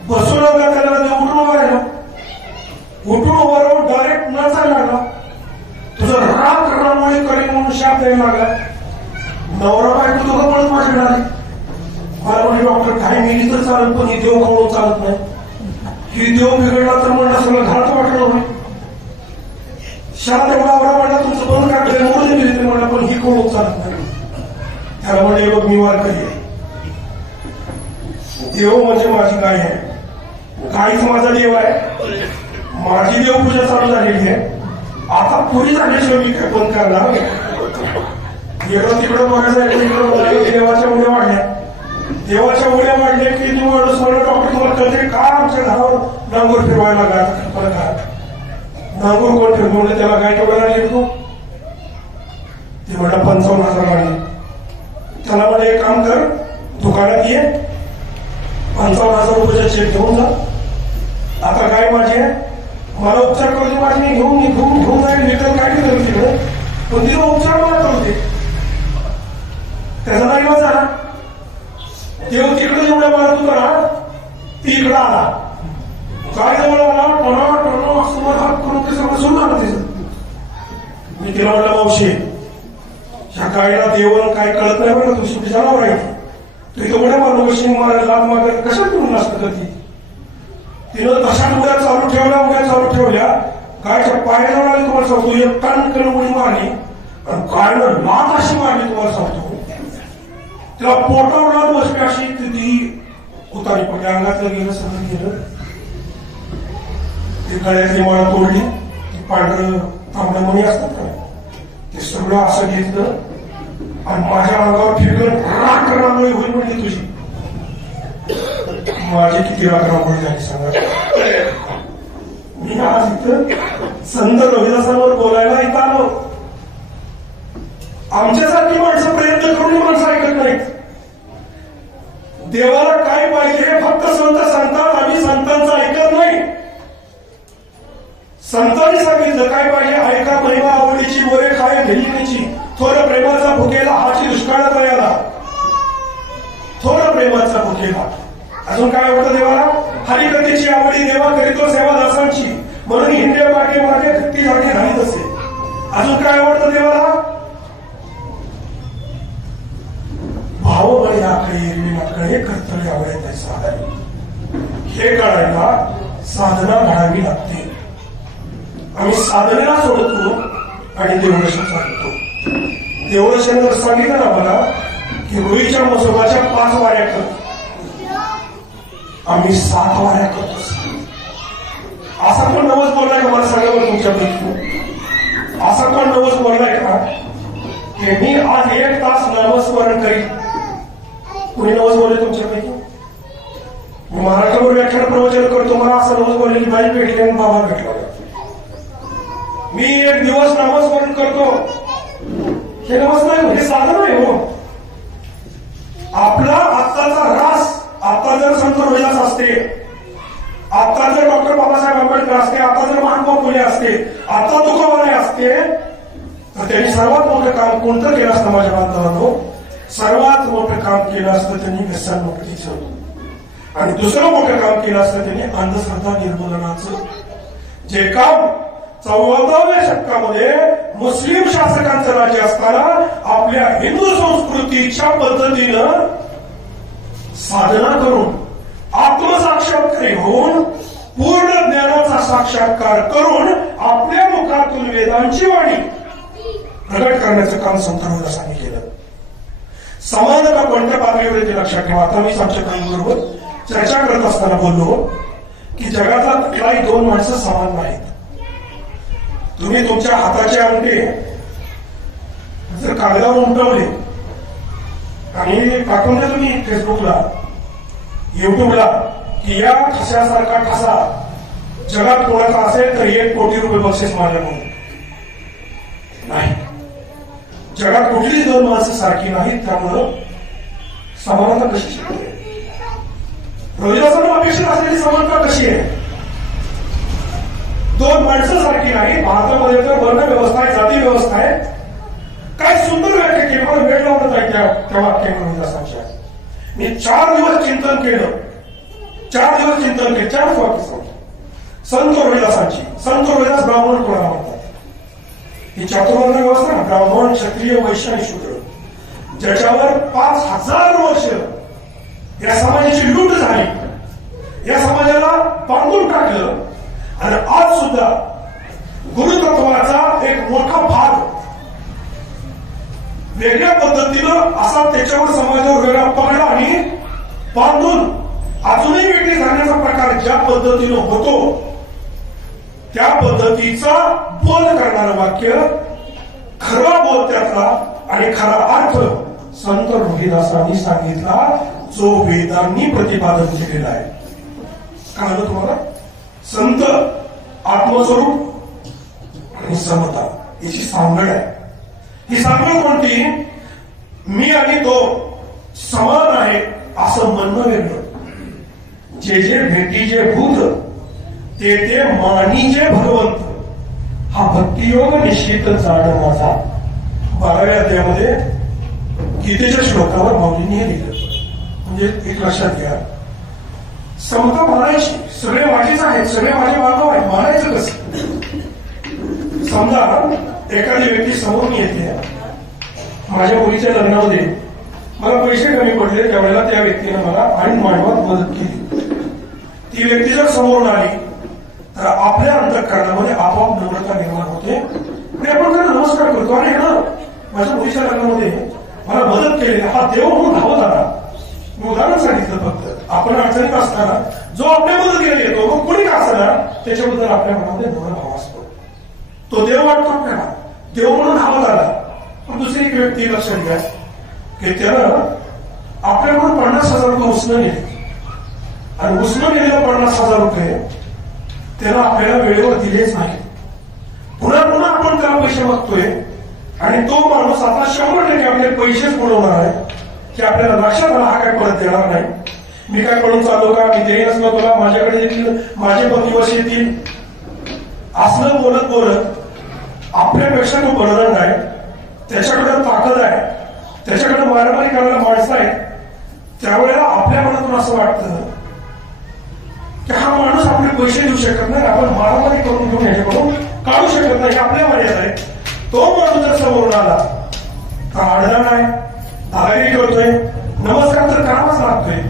बसून लागला त्याला, ते उठून उभा राहिला. उठून उभा राहून डायरेक्ट नाचायला लागला. तुझं राग करण्यामुळे करेन म्हणून शाप द्यायला लागला. नवरा बायको दोघं पळत माझ्याकडे आले. मला म्हणजे डॉक्टर काही मिली तर चालत, पण ही देव खाऊन चालत नाही. ही देव बिघडला तर म्हणलं सगळं घरात वाटलं होईल. शाळा तेवढा आवडा म्हणला, तुमचं बंद काढलं मोडून मिळते म्हणलं, पण ही कोण चालत नाही. त्याला म्हणजे बघ, मी वारकरी आहे. देव म्हणजे माझी गाय आहे. गायच माझा देव आहे. माझी देवपूजा चालू झालेली आहे. आता पुरी झाल्याशिवाय मी काय बंद करणार. इकडं तिकडं बघायचं, इकडं देवाच्या उड्या वाढल्या. देवाच्या उड्या वाढल्या की तुम्हाला सगळं डॉक्टर तुम्हाला कळते का आमच्या घरावर नांगोर फिरवायला लागला. कल्पना करा, नांगोर कोण फिरतो म्हणजे त्याला गाय तेवढ्या लिहितो. ते म्हणलं 55,000 लागले. त्याला म्हणजे एक काम कर, दुकानात ये, 55,000 रुपयाचा चेक घेऊन जा. आता गाय माझी आहे, मला उपचार करू दे. माझी घेऊन जाईल. विकत काय करू तिकडे, पण तिला उपचार मला करू दे. त्याचा नाही झाला. देव तिकडे जेवढ्या मारत होता ना, ती इकडं आला. काय जवळ आला, टोनो असं हात करून ते सगळं सुरू झालं तिचं. मी तिला म्हटलं, मावशी ह्या गायला देवण काय कळत नाही बरं, तू सुटी जनावर आहे. तू इथं उड्या मारू कशी मारायला लाभ मागायला कशात करून नसतं कधी. तिनं तशाच उड्या चालू ठेवल्या. गायच्या पायाजवळ आली. तुम्हाला सांगतो, एक टन उडी मारली आणि गायनं लात अशी मारली. तुम्हाला सांगतो, तिला पोटावर लात बसली अशी. ती उतारी पडली, अंगातलं गेलं, सगळं गेलं. ती गळ्यातली माळ तोडली. ती पांढरं तांबड्या मणी असतात का, ते सगळं असं घेतलं आणि माझ्या अंगावर फिरलं. राग रांगोळी होईल म्हणजे तुझी. माझी किती राग रांगोळी झाली सांगा. मी आज इथं संत रोहिदासांवर बोलायला इथं आलो. आमच्यासारखी माणसं प्रयत्न करून माणसं ऐकत नाहीत. देवाला काय पाहिजे हे फक्त संत सांगतात, आम्ही संतांचं ऐकत नाही. संतांनी सांगितलं काय पाहिजे, ऐका महिमा आवडीची मोरे खाय घेण्याची, थोर प्रेमाचा भुकेला हाची दुष्काळ तयाला, थोर प्रेमाचा भुकेला. अजून काय आवडतं देवाला, हरिकथेची आवडी देवा करीतो सेवा दासांची, म्हणून हिंदे मागे मागे खट्टी जागे राहीत असे. अजून काय आवडतं देवाला, भाव बळी आकडे एरवी नाकडे कर्तव्य आवडत साधारी. हे कळायला साधना घडावी लागते. आम्ही साधनेला सोडतो आणि देवदर्शन सांगतो. देवदर्शन जर सांगितलं ना मला की रोहीच्या मसोबाच्या 5 वाऱ्या करतो, आम्ही 7 वाऱ्या करतो. असा कोण नवस बोललाय का मला सांगा बरं तुमच्यापैकी? असा कोण नवस बोललाय का की मी आज 1 तास नामस्मरण करीन? कुणी नवस बोलले तुमच्यापैकी? मी महाराष्ट्रावर व्याख्यान प्रवचन करतो, मला असं नवस बोलले की बाई भेटली आणि बाबा भेटला. मी 1 दिवस नामस्मरण करतो, हे नवस नाही, हे साधन आहे हो. आपला आत्ताचा रास, आता जर संत रोहिदास असते, आता जर डॉक्टर बाबासाहेब आंबेडकर असते, आता जर महात्मा फुले असते, आता तुकोबाने असते, तर त्यांनी सर्वात मोठं काम कोणतं केलं असतं माझ्या बांधवांनो? सर्वात मोठं काम केलं असतं त्यांनी व्यसनमुक्तीचं. आणि दुसरं मोठं काम केलं असतं त्यांनी अंधश्रद्धा निर्मूलनाचं. जे काम 14व्या शतकामध्ये मुस्लिम शासकांचं राज्य असताना आपल्या हिंदू संस्कृतीच्या पद्धतीनं साधना करून आत्मसाक्षात्कारी होऊन पूर्ण ज्ञानाचा साक्षात्कार करून आपल्या मुखातून वेदांची वाणी प्रगट करण्याचं काम संत रोहिदासांनी केलं. समानता कोणत्या पातळीवर येते लक्षात ठेवा. आता मी आमच्या बरोबर चर्चा करत असताना बोललो की जगातला कुठलाही 2 माणसं समान नाहीत. तुम्ही तुमच्या हाताचे अंगठे जर कागदावर उमटवले आणि टाकून द्या तुम्ही फेसबुकला, युट्यूबला की या ठशासारखा ठसा जगात कोणाचा असेल तर 1 कोटी रुपये बक्षीस माझ्या म्हणून नाही. जगात कुठलीच 2 माणसं सारखी नाहीत. त्यामुळं समानता कशी शिकते? रोहिदासांना अपेक्षित असलेली समानता कशी आहे? 2 माणसं सारखी नाही. भारतामध्ये तर वर्ण व्यवस्था आहे, जाती व्यवस्था आहे. काय सुंदर व्याख्या केली, मला वेळ लावत आहे त्या वाक्यावर रोहिदासांच्या. मी 4 दिवस चिंतन केलं, 4 दिवस चिंतन केलं, 4 वाक्य सांगतो संत रोहिदासांची. संत रोहिदास ब्राह्मण कोणाला म्हणतात? ही चातुर्वर्ण व्यवस्था ना, ब्राह्मण क्षत्रिय वैश्य आणि शूद्र, ज्याच्यावर 5000 वर्ष या समाजाची लूट झाली, या समाजाला बांधून टाकलं. आणि आज सुद्धा गुरुतत्वाचा एक मोठा भाग वेगळ्या पद्धतीनं असा त्याच्यावर समाजावर वेगळा पकडला आणि बांधून अजूनही वेगळी झाल्याचा प्रकार ज्या पद्धतीनं होतो त्या पद्धतीचा बोध करणारं वाक्य, खरा बोध त्यातला आणि खरा अर्थ संत रोहिदासांनी सांगितला, जो वेदांनी प्रतिपादन केलेला आहे. कळलं तुम्हाला? संत आत्मस्वरूप आणि समता याची सांगड आहे. ही सांगड कोणती? मी आणि तो समान आहे असं म्हणणं वेगळं. जे जे भेटीचे भूत ते ते मानीचे भगवंत, हा भक्तियोग निश्चित जाण माझा. 12व्या अध्यायामध्ये गीतेच्या श्लोकावर माऊलींनी हे लिहिलं. म्हणजे एक लक्षात घ्या, समता मानायची, सगळे माझेच आहेत, सगळे माझे बांधव आहेत, मानायचं कसं? समजा एखादी व्यक्ती समोरून येते, माझ्या मुलीच्या लग्नामध्ये मला पैसे कमी पडले, त्यावेळेला त्या व्यक्तीने मला ऐन मांडवात मदत केली. ती व्यक्ती जर समोरून आली तर आपल्या अंतःकरणामध्ये आपोआप नम्रता निर्माण होते आणि आपण त्याला नमस्कार करतो. अरे ना, माझ्या मुलीच्या लग्नामध्ये मला मदत केली, हा देव म्हणून धावत आला. मी उदाहरण सांगितलं फक्त. आपण अडचणीत असताना जो आपल्या मदत केली येतो, मग कोणी का असणार, त्याच्याबद्दल आपल्या मनामध्ये भाव असतो. तो देव वाटतो आपल्याला, देव म्हणून धावत आला. पण दुसरी एक व्यक्ती लक्षात घ्या की त्यानं आपल्याकडून 50,000 रुपये उसनं नेले आणि उसनं नेलेलं 50,000 रुपये त्याला आपल्याला वेळेवर दिलेच नाही. पैसे मागतोय आणि तो माणूस आता 100% आपले पैसेच बुडवणार आहे की आपल्याला लक्षात आला हा काय परत देणार नाही. मी काय पळून चाललो का, मी देईनच ना तुला, माझ्याकडे देखील माझे पण दिवस येतील, असलं बोलत बोलत आपल्यापेक्षा तो बलवान आहे, त्याच्याकडे ताकद आहे, त्याच्याकडे मारामारी करायला माणसं आहे. त्यावेळेला आपल्या मनातून असं वाटतं की हा माणूस आपले पैसे देऊ शकत नाही, आपण मारामारी करून घेऊन ह्याच्याकडून काढू शकत नाही, आपल्या मर्यादा आहे. तो माणूस जर समोरून आला तर आडला नाही, दादागिरी करतोय, नमस्कार तर करावाच लागतोय,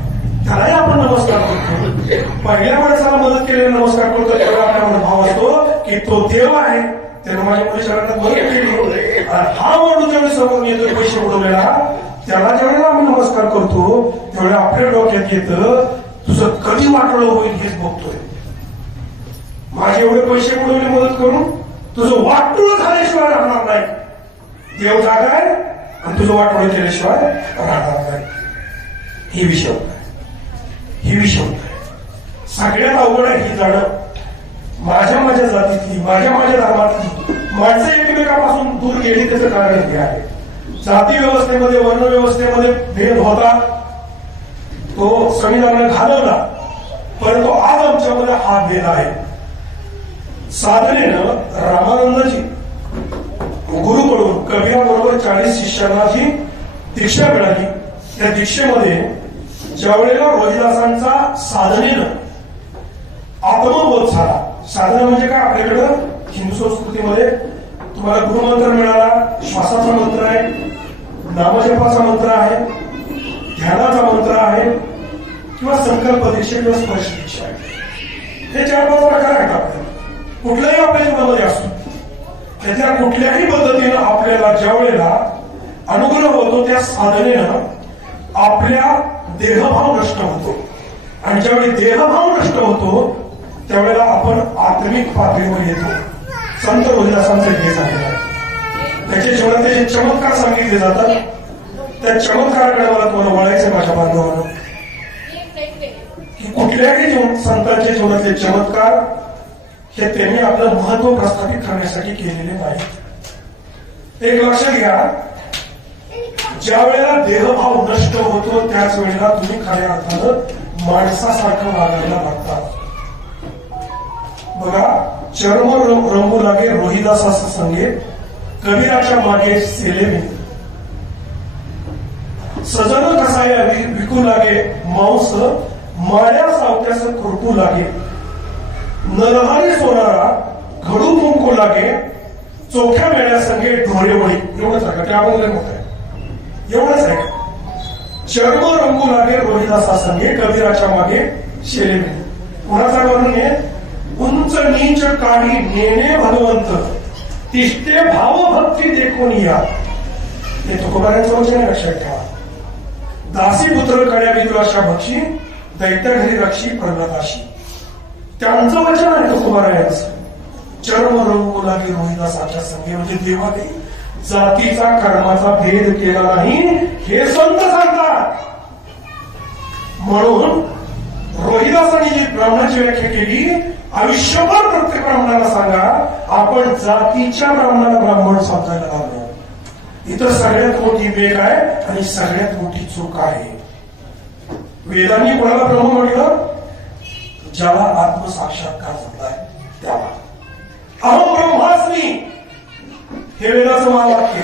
त्यालाही आपण नमस्कार करतो. पहिल्या माणसाला मदत केलेला नमस्कार करतो तेव्हा आपल्यामध्ये भाव असतो की तो देव आहे, त्यानं माझ्या मुलीच्या घरात मदत केली. हा माणूस ज्यावेळी समोरून येतो पैसे बुडवलेला, त्याला ज्यावेळेला आम्ही नमस्कार करतो त्यावेळेला आपल्या डोक्यात येतं तुझं कधी वाटलं होईल हेच बघतोय. माझे एवढे पैसे बुडवले मदत करून तुझं वाटोळं झाल्याशिवाय राहणार नाही. देव जागा आहे आणि तुझं वाटोळं केल्याशिवाय राहणार नाही. ही विषय होत आहे, ही विषय होत आहे. सगळ्यात अवघड आहे ही जाणं. माझ्या जातीतली, माझ्या धर्मातली माणसं एकमेकापासून दूर गेली त्याचं कारण हे आहे. जाती व्यवस्थेमध्ये, वर्ण व्यवस्थेमध्ये भेद होता, तो संविधानाने घालवला, परंतु आज आमच्यामध्ये हा भेद आहे. साधनेनं रामानंदजी गुरुकडून कबीराबरोबर 40 शिष्यांना जी दीक्षा मिळाली, त्या दीक्षेमध्ये ज्यावेळेला रोहिदासांचा साधनेनं आत्मबोध झाला. साधना म्हणजे काय, आपल्याकडं हिंदू संस्कृतीमध्ये तुम्हाला गुरुमंत्र मिळाला, श्वासाचा मंत्र आहे, नामजपाचा मंत्र आहे, ध्यानाचा मंत्र आहे, किंवा संकल्प दीक्षा किंवा स्पर्श दीक्षा आहे. हे 4-5 प्रकार आहेत. आपल्याला कुठल्याही आपल्या जीवनामध्ये असतो, त्याच्या कुठल्याही पद्धतीनं आपल्याला ज्या वेळेला अनुग्रह होतो त्या साधनेनं आपल्या देहभाव नष्ट होतो. आणि ज्यावेळी देहभाव नष्ट होतो त्यावेळेला आपण आत्मिक पातळीवर येतो. संत रोहिदासांचं हे झालेलं आहे. त्याच्या जीवनात त्याचे चमत्कार सांगितले जातात. त्या चमत्काराकडे मला तुम्हाला वळायचं माझ्या बांधवांनो, की कुठल्याही संतांच्या जीवनातले चमत्कार हे त्यांनी आपलं महत्व प्रस्थापित करण्यासाठी केलेले नाहीत. एक लक्षात घ्या, ज्या वेळेला देहभाव नष्ट होतो त्याच वेळेला तुम्ही खऱ्या अर्थानं माणसासारखं वागायला लागतात. बघा, चर्म रंगू लागे रोहिदासाचं संगीत, कबीराच्या मागे सेलेमी, सजन कसाया विकू लागे मांस, माळ्या सावत्यास खुरपू लागे, नरहारी सोनारा घडू फुंकू लागे, चोख्या मेळ्या संगे ढोरे वळी. एवढंच आहे का, ते आपण मोठं आहे, एवढंच आहे का. चर्म रंगू लागे रोहिदासा संगे, कबीराच्या मागे शेलेमी. कोणाचा वर्णन आहे, उंच नीच काढी नेणे भगवंत, तिष्ठे भावभक्ती देखून या. हे तुकोबारांचं वचन आहे, लक्षात ठेवा. दासी पुत्र कड्या विदुराशा भक्षी, दैत्य घरी रक्षी प्रल्हादाशी. त्यांचं वचन आहे तुकोबारायांचं. चर्म रंगू लागे रोहिदासाच्या संगे, म्हणजे देवाने जातीचा कर्माचा भेद केला नाही हे संत सांगतात. म्हणून रोहिदासांनी जी ब्राह्मणाची व्याख्या केली, आयुष्यभर प्रत्येक ब्राह्मणाला सांगा आपण जातीच्या ब्राह्मणाला ब्राह्मण समजायला लागलो. इथं सगळ्यात मोठी वेग आहे आणि सगळ्यात मोठी चूक आहे. वेदांनी कोणाला ब्रह्म म्हटलं, ज्याला आत्मसाक्षात्कार झालाय त्याला. अहम ब्रह्मास्मी हे वेदाचं महावाक्य.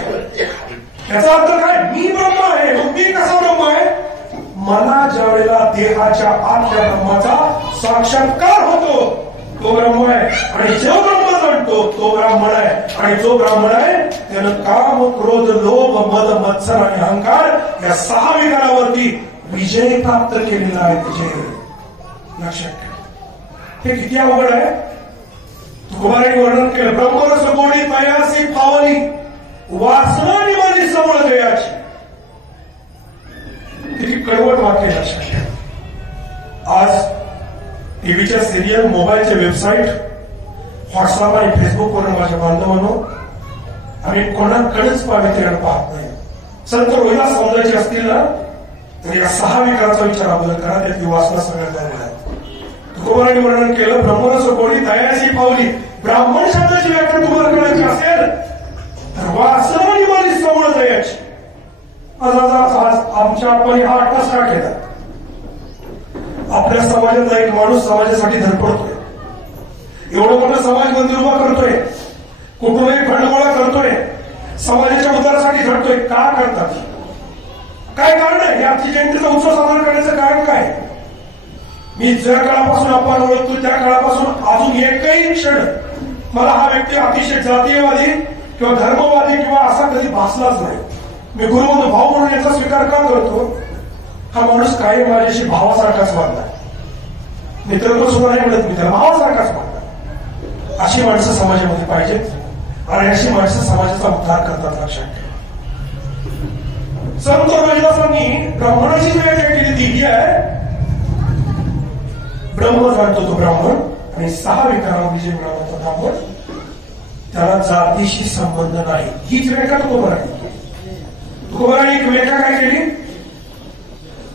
याचा अर्थ काय, मी ब्रह्म आहे. मग मी कसा ब्रह्म आहे, मला ज्या वेळेला देहाच्या आतल्या ब्रह्माचा साक्षात्कार होतो तो ब्रह्म आहे. आणि जो ब्रह्म जाणतो तो ब्राह्मण आहे. आणि जो ब्राह्मण आहे त्यानं काम, क्रोध, लोभ, मद, मत्सर आणि अहंकार या 6 विकारावरती विजय प्राप्त केलेला आहे. विजय लक्षात ठेवा. हे किती अवघड आहे. तुकोबारांनी वर्णन केलं, ब्रह्मरस गोडी तयासी पावली, वासना निमाली समळ जयाची. किती कडवट वाक्य लक्षात ठेवा. आज टीव्हीच्या सिरियल, मोबाईलच्या वेबसाईट, व्हॉट्सअप आणि फेसबुकवर माझ्या बांधवांनो आम्ही कोणाकडेच पावित्र्यानं पाहत नाही. संत रोहिदास समजायचे असतील ना तर या 6 विकाराचा विचार अगोदर करा. त्यातली वासना सगळ्यात झालेला आहे. तुकोबारांनी वर्णन केलं, ब्रह्मरस गोडी तयासी पावली. ब्राह्मण शब्दाची व्याख्या तुम्हाला कळायची असेल तर वासनाने मला समोर जायची. आज आमच्या आपण हा अट्टास का केला? आपल्या समाजातला एक माणूस समाजासाठी धडपडतोय, एवढं मोठं समाज मंदिर उभा करतोय, कुठूनही फंड गोळा करतोय, समाजाच्या उद्धारासाठी झटतोय. का करतात? काय कारण आहे? या आजची जयंतीचा उत्सव साजरा करण्याचं कारण काय? मी ज्या काळापासून आपण ओळखतो त्या काळापासून अजून एकही क्षण मला हा व्यक्ती अतिशय जातीयवादी किंवा धर्मवादी किंवा असा कधी भासलाच नाही. मी गुरु म्हणून भाऊ म्हणून याचा स्वीकार का करतो? हा माणूस काही माझ्याशी भावासारखाच वागला, मित्र सुद्धा नाही म्हणत, मित्र भावासारखाच वागला. अशी माणसं समाजामध्ये पाहिजेत आणि अशी माणसं समाजाचा उद्धार करतात. लक्षात ठेवा. संत रोहिदासांनी ब्राह्मणाची व्याख्या केली ती ही आहे, ब्रह्म जाणतो तो ब्राह्मण आणि 6 विकारांनी जे मिळवतो ब्राह्मण त्याला जातीशी संबंध नाही. हीच व्याख्या तुकोबारांनी. तुकोबारांनी एक व्याख्या काय केली?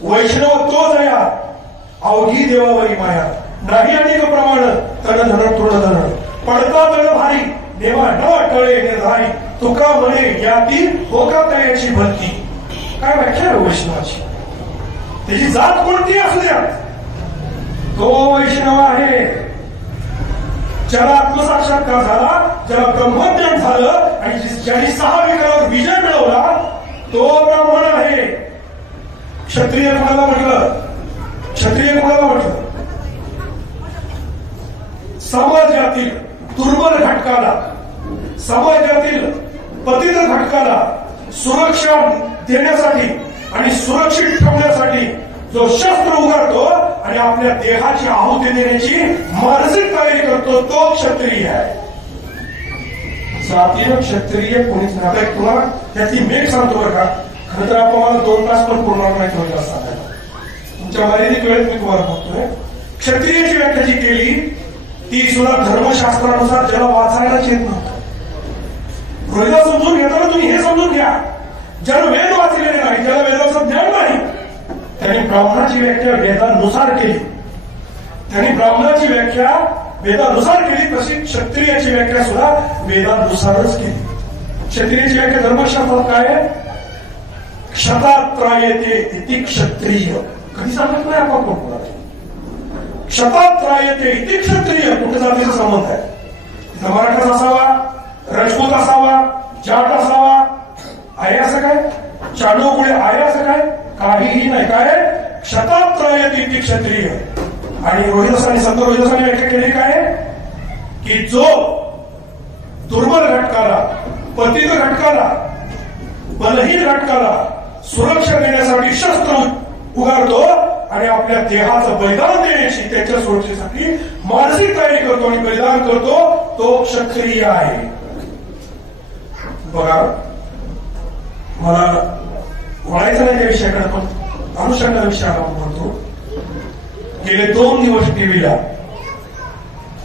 वैष्णव तो जया अवघी देवावरी माया नाही अनेक प्रमाण तन धन तृण धन पडता तळ भारी देवा न टळे निर्धारी तुका म्हणे याती होका तयाची भक्ती. काय व्याख्या आहे वैष्णवाची? त्याची जात कोणती असू द्या, तो वैष्णव आहे. ज्याला आत्मसाक्षात्कार झाला, ज्याला ब्रह्मज्ञान झालं आणि ज्यांनी 6 विकारावर विजय मिळवला तो ब्राह्मण आहे. क्षत्रिय कोणाला म्हटलं? क्षत्रिय कोणाला म्हटलं? समाजातील दुर्बल घटकाला, समाजातील पतित घटकाला सुरक्षा देण्यासाठी आणि सुरक्षित ठेवण्यासाठी जो शस्त्र उगारतो आणि आपल्या देहाची आहुती देण्याची मानसिक तयारी करतो तो क्षत्रिय आहे. जातीनं क्षत्रिय कोणीच नाही. तुला त्याची मेघ सांगतो बरं का, खरं तर आपण मला 2 तास पण पूर्ण नाही ठेवला सांगायला. तुमच्या मर्यादित वेळेत मी तुम्हाला बघतोय. क्षत्रियाची व्याख्या जी केली ती सुद्धा धर्मशास्त्रानुसार ज्याला वाचायलाच येत नव्हतं. रोहिदास समजून घेताना तुम्ही हे समजून घ्या, ज्याला वेद वाचलेले नाही, ज्याला वेदाचं ज्ञान नाही, त्यांनी ब्राह्मणाची व्याख्या वेदानुसार केली. त्यांनी ब्राह्मणाची व्याख्या वेदानुसार केली, तशी क्षत्रियाची व्याख्या सुद्धा वेदानुसारच केली. क्षत्रियाची व्याख्या धर्मशास्त्रात काय आहे? क्षतात्रायते इति क्षत्रिय. कधी सांगत नाही आपण कोण? क्षतात्रायते इति क्षत्रिय. कुठे जातीचा संबंध आहे? तिथं मराठाच असावा, राजपूत असावा, जाट असावा, आहे असं काय? चांडोकुळे आहे असं काय? काहीही नाही. काय? क्षतात्रायते इति क्षत्रिय. आणि रोहिदासांनी, संत रोहिदासांनी व्याख्या केली काय? की जो दुर्बल घटकाला, पतित घटकाला, बलहीन घटकाला सुरक्षा देण्यासाठी शस्त्र उगारतो आणि आपल्या देहाचं बलिदान देण्याची, त्याच्या सुरक्षेसाठी मानसिक तयारी करतो आणि बलिदान करतो तो क्षत्रिय आहे. बघा, मला वळायचं नाही त्या विषयाकडे, पण अनुषंगाचा विषय आपण म्हणतो. गेले 2 दिवस टीव्हीला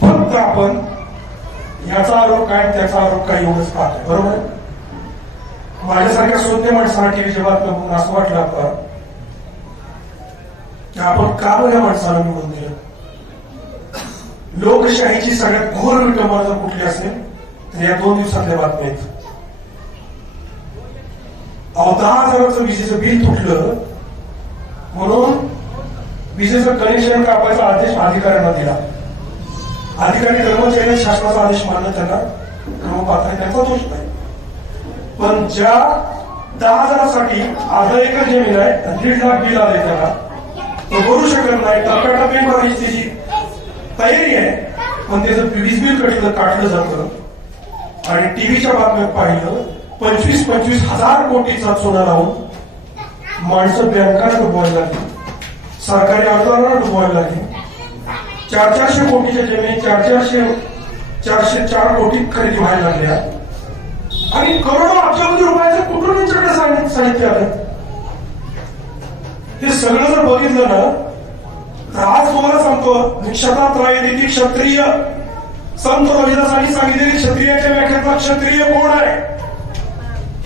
फक्त आपण याचा आरोप काय त्याचा आरोप काय एवढंच पाहतोय. बरोबर? माझ्यासारख्या शोधने माणसाला टीव्हीच्या बातम्या बघून असं वाटलं आपण की आपण का बघा माणसाला निवडून दिलं. लोकशाहीची सगळ्यात घोर विटंबना जर कुठली असेल तर या 2 दिवसातल्या बातम्या आहेत. 10,000चं विजेचं बिल तुटलं म्हणून विजेचं कनेक्शन कापायचा आदेश अधिकाऱ्यांना दिला. अधिकारी कर्मचारी शासनाचा आदेश मानणं त्यांना क्रमपात्र आहे, त्यांचा दोष नाही. पण ज्या 10,000साठी अर्धा एकर जमीन आहे, 1.5 लाख बिल आले त्याला, तो करू शकत नाही. टप्प्याटप्प्याने भरायची त्याची तयारी आहे, पण त्याचं वीज बिल काढलं जातं. आणि टीव्हीच्या बातम्यात पाहिलं 25-25 हजार कोटीचा चुना लावून माणसं बँकांना डुबवायला लागली, सरकारी अनुदानाला डुबवायला लागली. 400 कोटीच्या जमिनी 404 कोटीत खरेदी व्हायला लागल्या आणि करोडो अब्जावधी रुपयाचं कुठून त्यांच्याकडे साहित्य आलं. हे सगळं जर बघितलं ना तर आज तुम्हाला सांगतो, क्षतात्रायते क्षत्रिय. संत रोहिदासांनी सांगितलेली क्षत्रियाच्या व्याख्यातला क्षत्रिय कोण आहे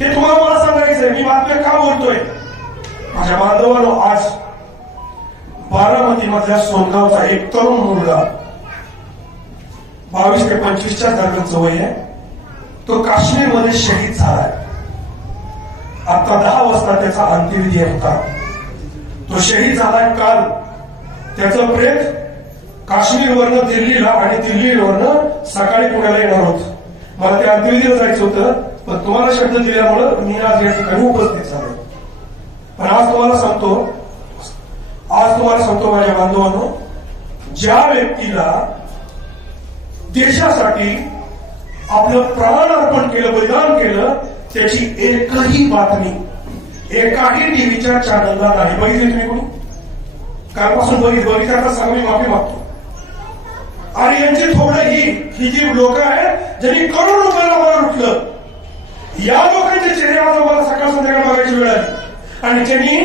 हे तुम्हाला मला सांगायचंय. मी बातम्या का बोलतोय? माझ्या बांधवांनो, आज बारामती मधल्या सोनगावचा एक तरुण मुलगा 22 ते 25च्या दरम्यानचं वय आहे. तो काश्मीरमध्ये शहीद झालाय. आता 10 वाजता त्याचा अंत्यविधी होता. तो शहीद झालाय काल. त्याचं प्रेत काश्मीरवरनं दिल्लीला आणि दिल्लीवरनं सकाळी पुण्याला येणार होतं. मला त्या अंत्यविधीला जायचं होतं, पण तुम्हाला शब्द दिल्यामुळं मी आज या ठिकाणी उपस्थित झालो. पण आज तुम्हाला सांगतो माझ्या बांधवांनो, ज्या व्यक्तीला देशासाठी आपलं प्राण अर्पण केलं, बलिदान केलं, त्याची एकही बातमी एकाही टीव्हीच्या चॅनलला नाही. बघितली तुम्ही कोणी? कालपासून बघितल्याचा सांगू मी माफी मागतो. आणि यांची थोडं ही जी लोक आहेत ज्यांनी करोड रुपयाला मला लुटलं, या लोकांचे चेहरे आज मला सकाळ संध्याकाळ बघायची वेळ आली. आणि त्यांनी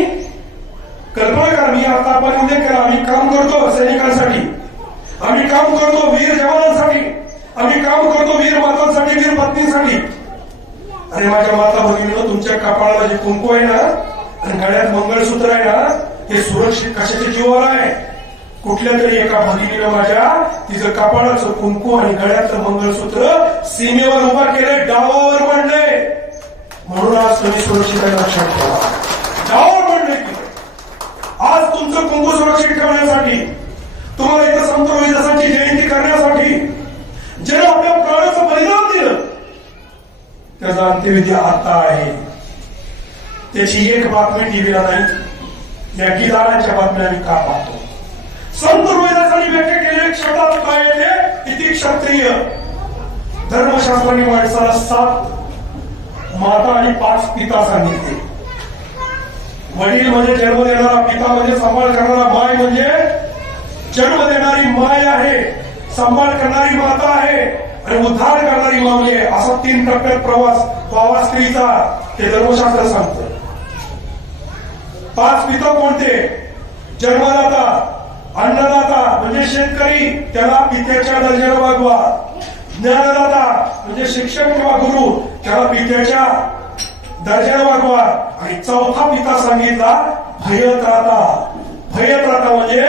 कल्पना करा, मी आता आपण उल्लेख केला, आम्ही काम करतो सैनिकांसाठी, आम्ही काम करतो वीर जवानांसाठी, आम्ही काम करतो वीर मातांसाठी, वीर पत्नींसाठी. अरे माझ्या माता भगिनीनं, तुमच्या कपाळाला जे कुंकू आहे ना आणि गळ्यात मंगळसूत्र आहे ना, हे सुरक्षित कशाच्या जीवावर आहे? कुठल्या तरी एका भगिनीनं माझ्या तिचं कपाळाचं कुंकू आणि गळ्यातलं मंगळसूत्र सीमेवर उभा केलंय, डावावर मांडलंय. म्हणून आज तुम्ही सुरक्षित लक्षात ठेवा. डावावर मांडलंय की आज तुमचं कुंकू सुरक्षित ठेवण्यासाठी, तुम्हाला इथं संत रविदासांची जयंती करण्यासाठी ज्याने आपल्या प्राणाचं बलिदान दिलं, त्याचा अंत्यविधी आता आहे. त्याची एक बातमी टीव्हीला नाही. या गिधाडांच्या बातम्या आम्ही का पाहतो? संत रविदासांनी व्याख्या केली एक शब्दात काय येते? किती क्षत्रिय. धर्मशास्त्राने माणसाला 7 माता आणि 5 पिता सांगितले. वडील म्हणजे जन्म देणारा, पिता म्हणजे सांभाळ करणारा, माय म्हणजे जन्म देणारी माय आहे, सांभाळ करणारी माता आहे आणि उद्धार करणारी माऊली आहे. असा 3 टप्प्यात प्रवास व्हावा स्त्रीचा, ते धर्मशास्त्र सांगतं. 5 पिता कोणते? जन्मदाता, अन्नदाता म्हणजे शेतकरी, त्याला पित्याच्या दर्जाने वागवा. ज्ञानदाता म्हणजे शिक्षक किंवा गुरु, त्याला पित्याच्या दर्जाने वागवा. आणि 4था पिता सांगितला भयत्राता. भयत्राता म्हणजे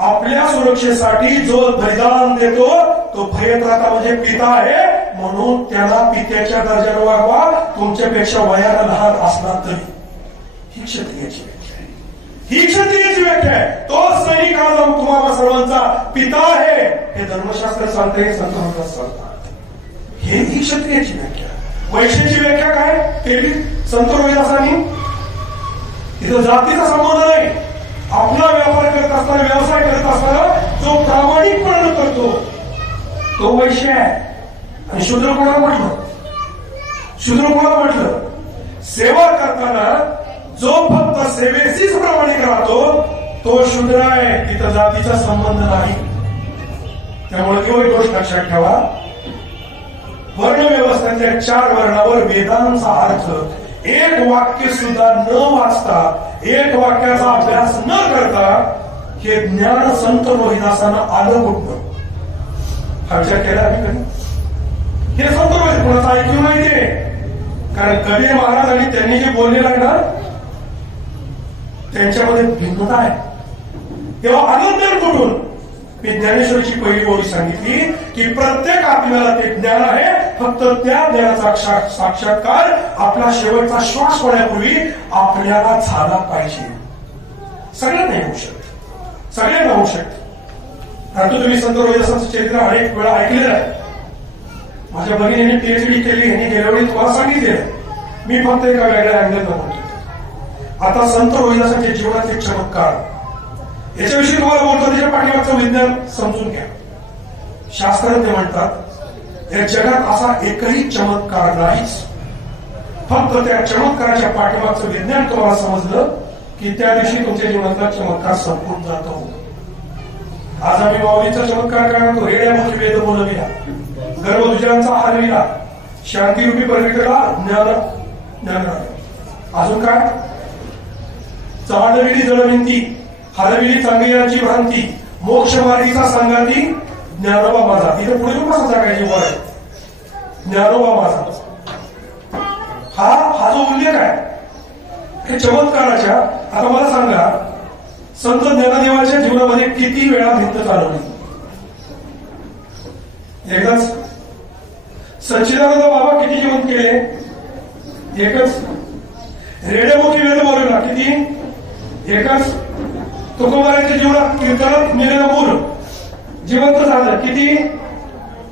आपल्या सुरक्षेसाठी जो बलिदान देतो तो भयत्राता म्हणजे पिता आहे. म्हणून त्याला पित्याच्या दर्जाने वागवा, तुमच्यापेक्षा वयाला लहान असला तरी. ही क्षत्रियाची व्याख्या आहे. ही क्षत्रियाची व्याख्या आहे. तो सैनिक आज तुम्हाला सर्वांचा पिता आहे हे धर्मशास्त्र सांगते, संत रविदास सांगतात. ही क्षत्रियाची व्याख्या. वैश्याची व्याख्या काय केली संत रविदासांनी? तिथं जातीचा संबंध नाही. आपला व्यापार करत असताना, व्यवसाय करत असताना जो प्रामाणिकपणे करतो तो वैश्य आहे. आणि शूद्र कोणाला म्हटलं? शूद्र कोणाला म्हटलं? सेवा करताना जो फक्त सेवेशीच प्रामाणिक राहतो तो शूद्र आहे. तिथं जातीचा संबंध नाही. त्यामुळे एवढी गोष्ट लक्षात ठेवा, वर्णव्यवस्थेतल्या 4 वर्णावर वेदांचा अर्थ एक वाक्य सुद्धा न वाचता, एक वाक्याचा अभ्यास न करता हे ज्ञान संत रविदासांना आलं कुठं? हा विचार केला आम्ही कधी? हे संत रविदास कोणाचं ऐकून नाही ते. कारण कबीर महाराज आणि त्यांनी जे बोललेलं आहे ना, त्यांच्यामध्ये भिन्नता आहे. तेव्हा आलं ज्ञान कुठून? मी ज्ञानेश्वरीची पहिली ओळी सांगितली की प्रत्येक आत्म्याला ते ज्ञान आहे, फक्त त्या ज्ञानाचा साक्षात्कार आपला शेवटचा श्वास होण्यापूर्वी आपल्याला झाला पाहिजे. सगळ्यांना होऊ शकत, सगळ्यांना होऊ शकत. परंतु तुम्ही संत रविदासांचं चरित्र अनेक वेळा ऐकलेलं आहे. माझ्या भगिनीने पीएचडी केली, यांनी गेल्या वेळी तुम्हाला सांगितलेलं. मी फक्त एका वेगळ्या अँगलनं म्हणतो. आता संत रविदासांच्या जीवनाचे चमत्कार याच्याविषयी तुम्हाला बोलतो, त्याच्या पाठीमागचं विज्ञान समजून घ्या. शास्त्रज्ञ म्हणतात या जगात असा एकही चमत्कार नाहीच. फक्त त्या चमत्काराच्या पाठीमागचं विज्ञान तुम्हाला समजलं की त्या दिवशी तुमच्या जीवनातला चमत्कार संपून जातो. आज आम्ही माऊलीचा चमत्कार काय म्हणतो? रेड्यामुखी वेद बोलविला, गर्भदुजांचा हरविला, शांतिरूपी परविकला ज्ञान. अजून काय? चालविली जळविंती, हरविली चांगल्याची भ्रांती, मोक्ष मार्गीचा संगाती ज्ञानोबा माझा. तिथे पुढे पण कसं सांगायची वर आहे ज्ञानोबा माझा. हा जो उल्लेख आहे हे चमत्काराच्या. आता मला सांगा, संत ज्ञानदेवाच्या जीवनामध्ये किती वेळा भिंत चालवली? एकदाच. सच्चिदानंद बाबा किती जिवंत केले? एकच. रेडेमुखी वेद बोलला किती? एकच. तुकोबाराच्या जीवनात कीर्तनात मेलेलं मूल जिवंत झालं किती?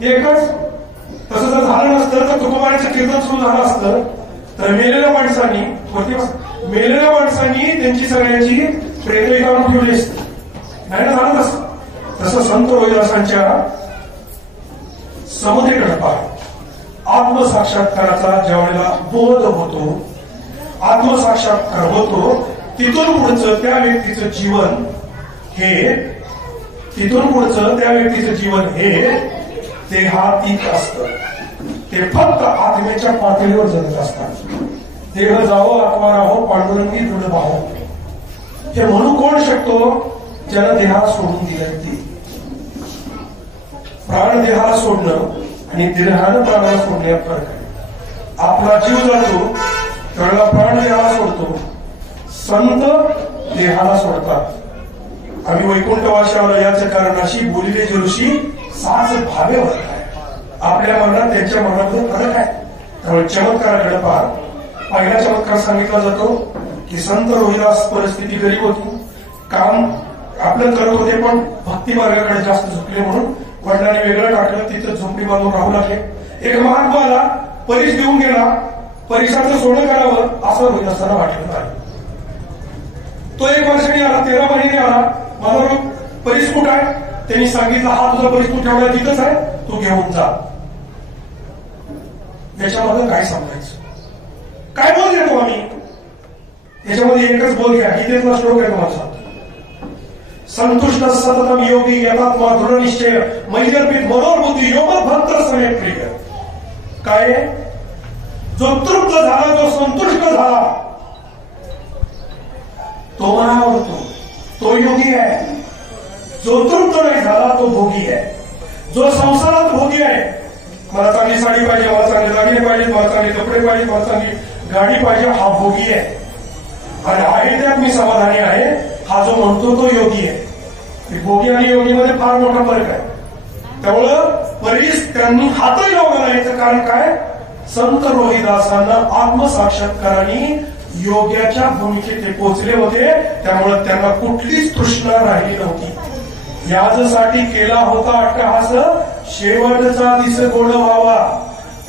एकच. तसं जर झालं नसतं तर तुकोबाराचं कीर्तन सुरू झालं असतं तर मेलेल्या माणसांनी त्यांची सगळ्यांची प्रेत काढून ठेवली असती. नाही ना झालं तसं. तसं संत रोहिदासांच्या समतेकडे पाह आत्मसाक्षात्काराचा ज्या वेळेला बोध होतो, आत्मसाक्षात्कार होतो, तिथून पुढचं त्या व्यक्तीचं जीवन हे देहातीत असतं. ते फक्त आत्म्याच्या पातळीवर जगत असतात. देह जावो आत्मा राहो पांडुरंगी दृढ भाव. हे म्हणू कोण शकतो? ज्याला देहाला सोडून दिलं. ती प्राण देहाला सोडणं आणि देहानं प्राणाला सोडणे यात फरक आहे. आपला जीव जातो त्यावेळेला प्राण देहाला सोडतो, संत देहाला सोडतात. आम्ही वैकुंठवाशावर याच कारणाशी बोलिले जोशी साच भावे वरत आहे. आपल्या मनात त्यांच्या मनामध्ये फरक आहे. त्यामुळे चमत्काराकडे पहा. पहिला चमत्कार सांगितला जातो की संत रोहिदास परिस्थिती गरीब होती, काम आपलं करत होते पण भक्ती मार्गाकडे जास्त झुकले म्हणून वडिलांनी वेगळं टाकलं, तिथं झोपडी बांधून राहू लागले. एक महात्मा आला, परीस देऊन गेला, परिसाचं सोनं करावं असं रोहिदासांना वाटलं नाही. तो 1 वर्षाने आला, 13 महिने आला, माझा परीस कुठं आहे? त्यांनी सांगितलं हा तुझा परीस तू ठेवला तिथंच आहे, तू घेऊन जा. याच्यामध्ये काय सांगायचं? काय बोल देतो आम्ही? याच्यामध्ये एकच बोल घ्या. गीतेतला श्लोक आहे तुम्हाला सांगतो. संतुष्ट सततम योगी यथात्मा दृढ निश्चय मैर्पित मनोर्बुद्धी योग भक्त समेत प्रिय. काय? जो तृप्त झाला, जो संतुष्ट झाला तो मनावर तो योगी आहे. जो तृप्त नाही झाला तो भोगी आहे. जो संसारात भोगी आहे, मला चांगली साडी पाहिजे, मला चांगले दागिने पाहिजे, मला चांगले कपडे पाहिजे, मला चांगली गाडी पाहिजे, हा भोगी आहे. आणि आहे त्यात मी समाधानी आहे, हा जो म्हणतो तो योगी आहे. भोगी आणि योगीमध्ये फार मोठा फरक आहे. त्यामुळं परीस त्यांनी हातही लावला नाही. कारण काय? संत रोहिदासांना आत्मसाक्षात्काराने योग्याच्या भूमिकेत ते पोहोचले होते. त्यामुळे त्यांना कुठलीच तृष्णा राहिली नव्हती. याजसाठी केला होता अट्टहास, शेवटचा दिस गोड व्हावा,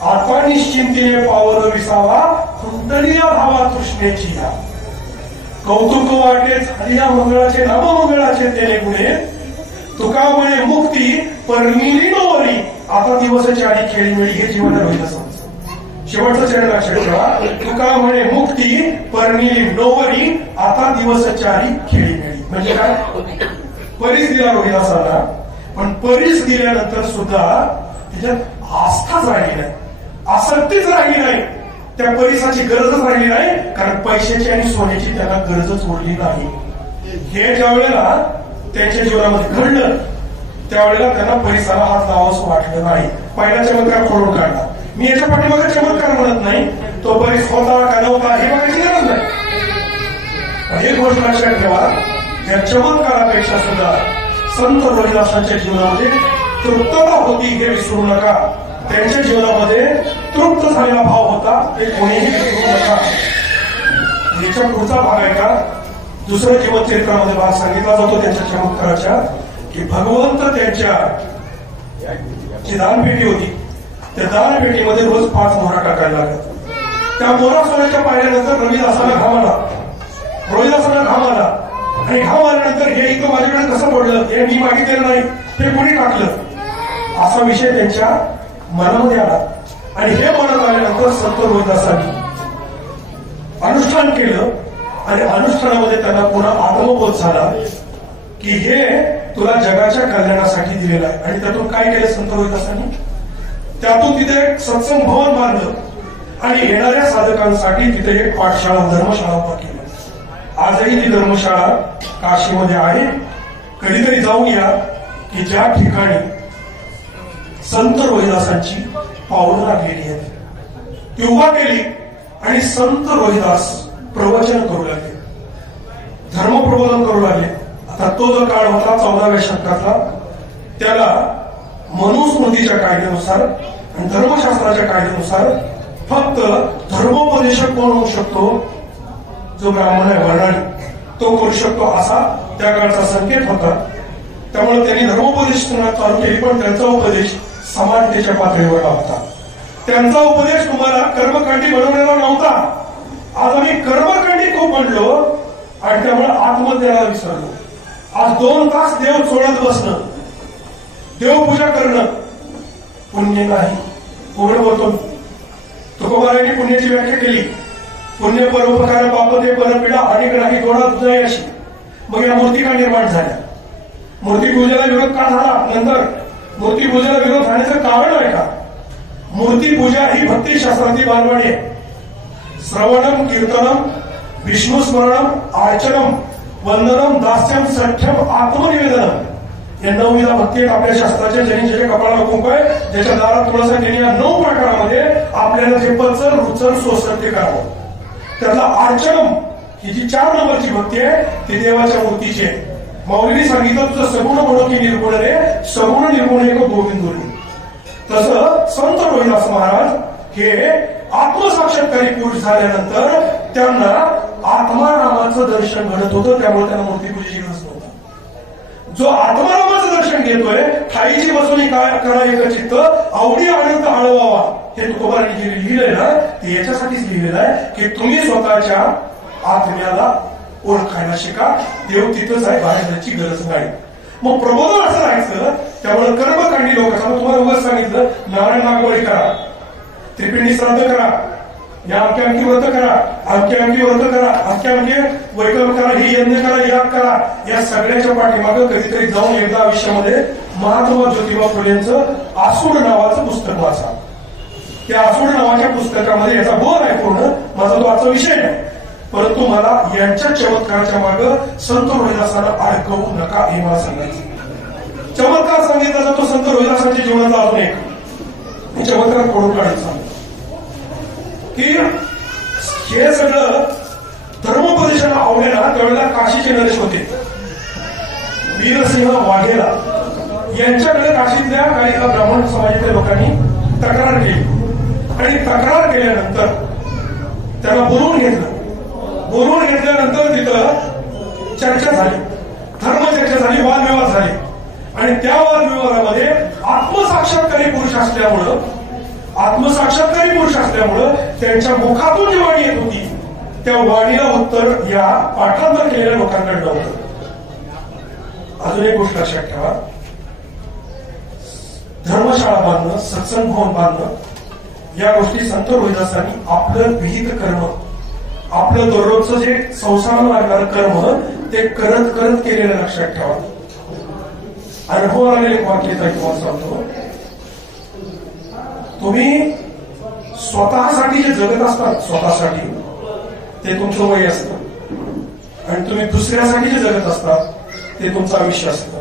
आता निश्चिंतीने पावलं विसावा, कुंडलिया धावा तृष्णेची या. कौतुक वाटे झाली या मंगळाचे, नाममंगळाचे तेने गुणे, तुका म्हणे मुक्ती परमिली नोवरी, आता दिवसाची आणि खेळीमेळी. हे जीवन रोहिदासांचं शेवटचं चरण लक्षात ठेवा. तुका म्हणे मुक्ती परमिली नोवरी, आता दिवसाची खेळीमेळी. म्हणजे काय? परीस दिला रोहिदासांना, पण परीस दिल्यानंतर सुद्धा त्याच्यात आस्थाच राहिली नाही, आसक्तीच राहिली नाही, त्या परीसाची गरजच राहिली नाही. कारण पैशाची आणि सोन्याची त्यांना गरजच उरली नाही. हे ज्या वेळेला त्यांच्या जीवनामध्ये घडलं त्यावेळेला त्यांना परिसाला हात लावावंसं वाटलं नाही. पहिला चमत्कार खोडून काढला. मी याच्या पाठीमागे चमत्कार म्हणत नाही, तो परीस होता का नव्हता हे बघायची गरज नाही. एक गोष्ट लक्षात ठेवा, या चमत्कारापेक्षा सुद्धा संत रोहिदासांच्या जीवनामध्ये तृप्तता होती हे विसरू नका. त्यांच्या जीवनामध्ये तृप्त झालेला भाव होता, ते कोणीही विसरू नका. याच्या पुढचा भाग आहे का? दुसऱ्या जीवनचरित्रामध्ये भाग सांगितला जातो त्यांच्या चमत्काराच्या, की भगवंत त्यांच्या जी दानपेटी होती त्या दानपेटीमध्ये रोज 5 मोहरा टाकायला लागत. त्या मोहरा सोन्याच्या पाहिल्यानंतर रोहिदासांना घाम आला आणि घाम आल्यानंतर हे इथं माझ्याकडे कसं पडलं, हे मी मागितलेलं नाही, हे कोणी टाकलं, असा विषय त्यांच्या मनामध्ये आला. आणि हे मनात आल्यानंतर संत रोहिदासांनी अनुष्ठान केलं आणि अनुष्ठानामध्ये त्यांना पुन्हा आत्मबोध झाला की हे तुला जगाच्या कल्याणासाठी दिलेलं आहे. आणि त्यातून काय केलं संत रोहिदासांनी? त्यातून तिथे एक सत्संग भवन बांधलं आणि येणाऱ्या साधकांसाठी तिथे एक पाठशाळा, धर्मशाळा उभा केली. आजही ती धर्मशाळा काशीमध्ये आहे. कधीतरी जाऊन या की ज्या ठिकाणी संत रोहिदासांची पावलं लागलेली आहेत, ती उभा केली आणि संत रोहिदास प्रवचन करू लागले, धर्मप्रबोधन करू लागले. आता तो जो काळ होता 14व्या शतकातला, त्याला मनुस्मृतीच्या कायद्यानुसार आणि धर्मशास्त्राच्या कायद्यानुसार फक्त धर्मोपदेशक कोण होऊ शकतो? जो ब्राह्मण आहे, वर्णानी, तो करू शकतो असा त्या काळचा संकेत होता. त्यामुळे त्यांनी धर्मोपदेश चालू केली, पण त्यांचा उपदेश समानतेच्या पातळीवर होता. त्यांचा उपदेश तुम्हाला कर्मकांडी बनवलेला नव्हता. आज आम्ही कर्मकांडी खूप म्हणलो आणि त्यामुळे आत्मज्ञानाला विसरलो. आज 2 तास देव चोळत बसणं, देवपूजा करणं पुण्य नाही. उघड बोलतो. तुकोबारायांनी पुण्याची व्याख्या केली. पुण्य परोपकार पापते परपीडा अनेक नाही दोडा दुधाई अशी. मग या मूर्ती का निर्माण झाल्या? मूर्तीपूजेला विरोध का झाला? नंतर मूर्तीपूजेला विरोध झाल्याचं कारण आहे का? मूर्तीपूजा ही भक्तिशास्त्रातली बालवाडी आहे. श्रवणम, कीर्तनम, विष्णुस्मरणम, अर्चनम, वंदनम, दास्यम, सठ्यम, आत्मनिवेदनम या 9 विधा भक्ती आहेत आपल्या शास्त्राच्या. ज्यांनी ज्याच्या कपाळाला कुंकू आहे, ज्याच्या दारात तुळस आहे, त्यांनी या 9 प्रकारामध्ये आपल्याला जे पचन, रुचन, सोसर ते करावं. त्यातला अर्चनम ही जी 4 नंबरची भक्ती आहे ती देवाच्या मूर्तीची आहे. मौलीने सांगितलं तुझं सगुण म्हणून की निर्गुण रे, सगुण निर्गुण एक गोविंदुरी. तसं संत रोहिदास महाराज हे आत्मसाक्षात्कारी पुरुष झाल्यानंतर त्यांना आत्मारामाचं दर्शन घडत होतं. त्यामुळे त्यांना मूर्तीपूजेची गरज नव्हती. जो आत्मारामाचं दर्शन घेतोय, ठाईची बसवणी करा एकचित्त, आवडी आनंद आळवावा, हे तुकोबारांनी जे लिहिलंय ना, ते याच्यासाठीच लिहिलेलं आहे की तुम्ही स्वतःच्या आत्म्याला ओळखायला शिका. देव तिथंच आहे, बाहेर जायची गरज नाही. मग प्रबोधन असं राहायचं. त्यामुळे कर्मकांडी लोकांना तुम्हाला उगाच सांगितलं नारायण नागबळी करा, त्रिपिंडी श्राद्ध करा, या अमक्या अमकी व्रत करा, अमक्या अमकी व्रत करा, अमक्या अमके वैकल्प करा, ही यज्ञ करा, याग करा. या सगळ्याच्या पाठीमागं कधीतरी जाऊन एकदा आयुष्यामध्ये महात्मा ज्योतिबा फुलेंचं आसूड नावाचं पुस्तक वाचा. त्या आसूड नावाच्या पुस्तकामध्ये याचा बोध आहे पूर्ण. माझा तो आजचा विषय नाही, परंतु मला यांच्या चमत्काराच्या मागे संत रोहिदासांना अडकवू नका हे मला सांगायचं. चमत्कार सांगितला जातो संत रोहिदासांच्या जीवनाचा अजून एक चमत्कार खोडून काढायचा की हे सगळं धर्मोपदेशाला आवडेला. त्यावेळेला काशीचे नरेश होते, वीरसिंह वाघेला. यांच्याकडे काशीतल्या काही ब्राह्मण समाजातल्या लोकांनी तक्रार केली आणि तक्रार केल्यानंतर त्याला बोलवून घेतलं. बोलवून घेतल्यानंतर तिथं चर्चा झाली, धर्मचर्चा झाली, वादविवाद झाले. आणि त्या वादविवादामध्ये आत्मसाक्षात्कारी पुरुष असल्यामुळं त्यांच्या मुखातून जी वाणी येत होती त्या वाणीला उत्तर या पाठांतर केलेल्या लोकांकडे नव्हतं. अजून एक गोष्ट लक्षात ठेवा, धर्मशाळा बांधणं, सत्संग भवन बांधणं या गोष्टी संत रोहिदासांनी आपलं विहित कर्म, आपलं दररोजचं जे संसाराला लागणारं कर्म ते करत करत केलेलं लक्षात ठेवा. अनुभव आलेले एक वाक्य तुम्हाला सांगतो. तुम्ही स्वतःसाठी जे जगत असतात, स्वतःसाठी ते तुमचं वय असतं आणि तुम्ही दुसऱ्यासाठी जे जगत असतात ते तुमचं आयुष्य असतं.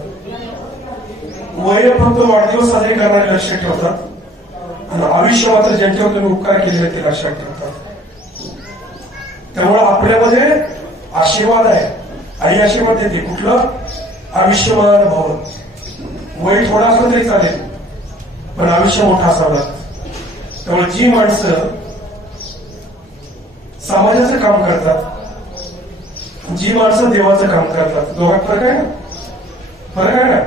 वय फक्त वाढदिवस साजरे करणारे लक्षात ठेवतात आणि आयुष्य मात्र ज्यांच्यावर तुम्ही उपकार केलेले ते लक्षात ठेवतात. त्यामुळे आपल्यामध्ये आशीर्वाद आहे. आई आशीर्वाद देते कुठलं? आयुष्यमान भव. वय थोडा असलं तरी चालेल पण आयुष्य मोठा असावं. त्यामुळे जी माणसं समाजाचं काम करतात, जी माणसं देवाचं काम करतात, दोघात फरक आहे ना? फरक आहे ना?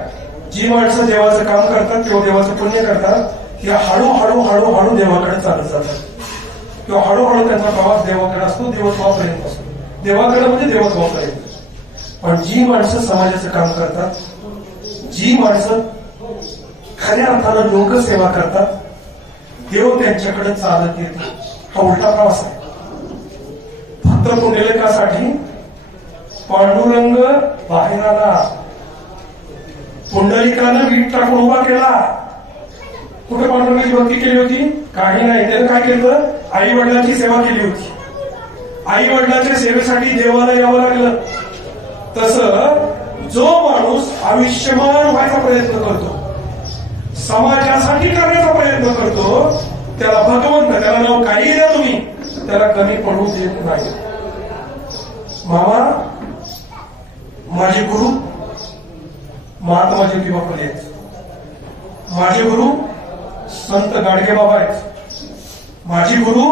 जी माणसं देवाचं काम करतात किंवा देवाचं पुण्य करतात ती हळूहळू हळूहळू देवाकडे चालत जातात किंवा हळूहळू त्यांचा प्रवास देवाकडे असतो, देवत्वापर्यंत असतो. देवाकडे म्हणजे देवत्वापर्यंत. पण जी माणसं समाजाचं काम करतात, जी माणसं खऱ्या अर्थानं लोकसेवा करतात, देव त्यांच्याकडे चालत येतो. हा उलटा प्रवास आहे. फक्त पुंडलिकासाठी पांडुरंग बाहेर आला, पुंडलिकानं वीट टाकून उभा केला. कुठे पांडुरंगाची भक्ती केली होती? काही नाही. त्यानं काय केलं? आई वडिलांची सेवा केली होती. आई वडिलांच्या सेवेसाठी देवाला यावं लागलं. तसं जो माणूस आयुष्यमान व्हायचा प्रयत्न करतो, समाजासाठी करण्याचा प्रयत्न करतो, त्याला भगवंत, त्याला नाव काही द्या तुम्ही, त्याला कमी पडू देत नाही. मामा माझे गुरु महात्मा ज्योतिबा फुले, माझे गुरु संत गाडगे बाबा आहेत. माझी गुरु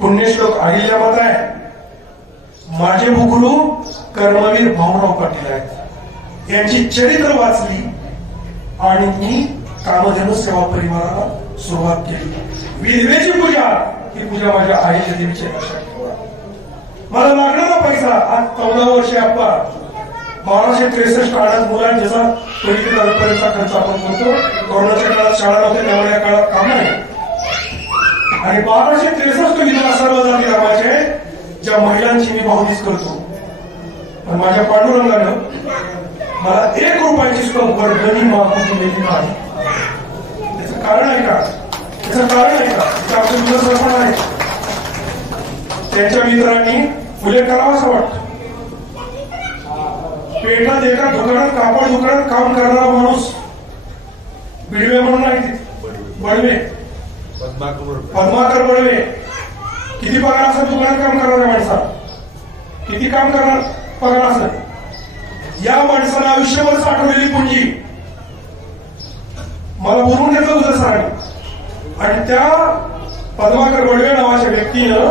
पुण्यश्लोक अहिल्यामाता आहे. माझे गुरु कर्मवीर भाऊराव पाटील आहेत. यांची चरित्र वाचली आणि मी कामधेनु सेवा परिवाराला सुरुवात केली. विधवेची पूजा ही पूजा माझ्या आईच्या देवीच्या लक्षात ठेवा. मला लागणारा पैसा आज 14 वर्षे आप्पा 1263 अनाथ मुलांचा पर्यंतचा खर्च आपण करतो. कोरोनाच्या काळात शाळा नव्हत्या त्यामुळे या काळात काम नाही. आणि 1263 विधवा सर्व जाती धर्माचे ज्या महिलांची मी भावनीच करतो. पण माझ्या पांडुरंगानं मला 1 रुपयाची सुद्धा वर्गणी मागून दिलेली नाही. त्याचं कारण आहे का? त्याचं कारण आहे का? त्याचं दुसरं आहे. त्यांच्या मित्रांनी फुले करावं असं वाटतं. पेटात एका दुकानात कापड दुकानात काम करणारा माणूस बिडवे म्हणून आहे. बडवे पद्माकर बडवे किती पगार असं दुकानात काम करणाऱ्या माणसाला? किती काम करणार पगार असं? या माणसाला आयुष्यभर साठवलेली पुंजी मला बोलून देतो तुझं सरांनी. आणि त्या पद्माकर बडवे नावाच्या व्यक्तीनं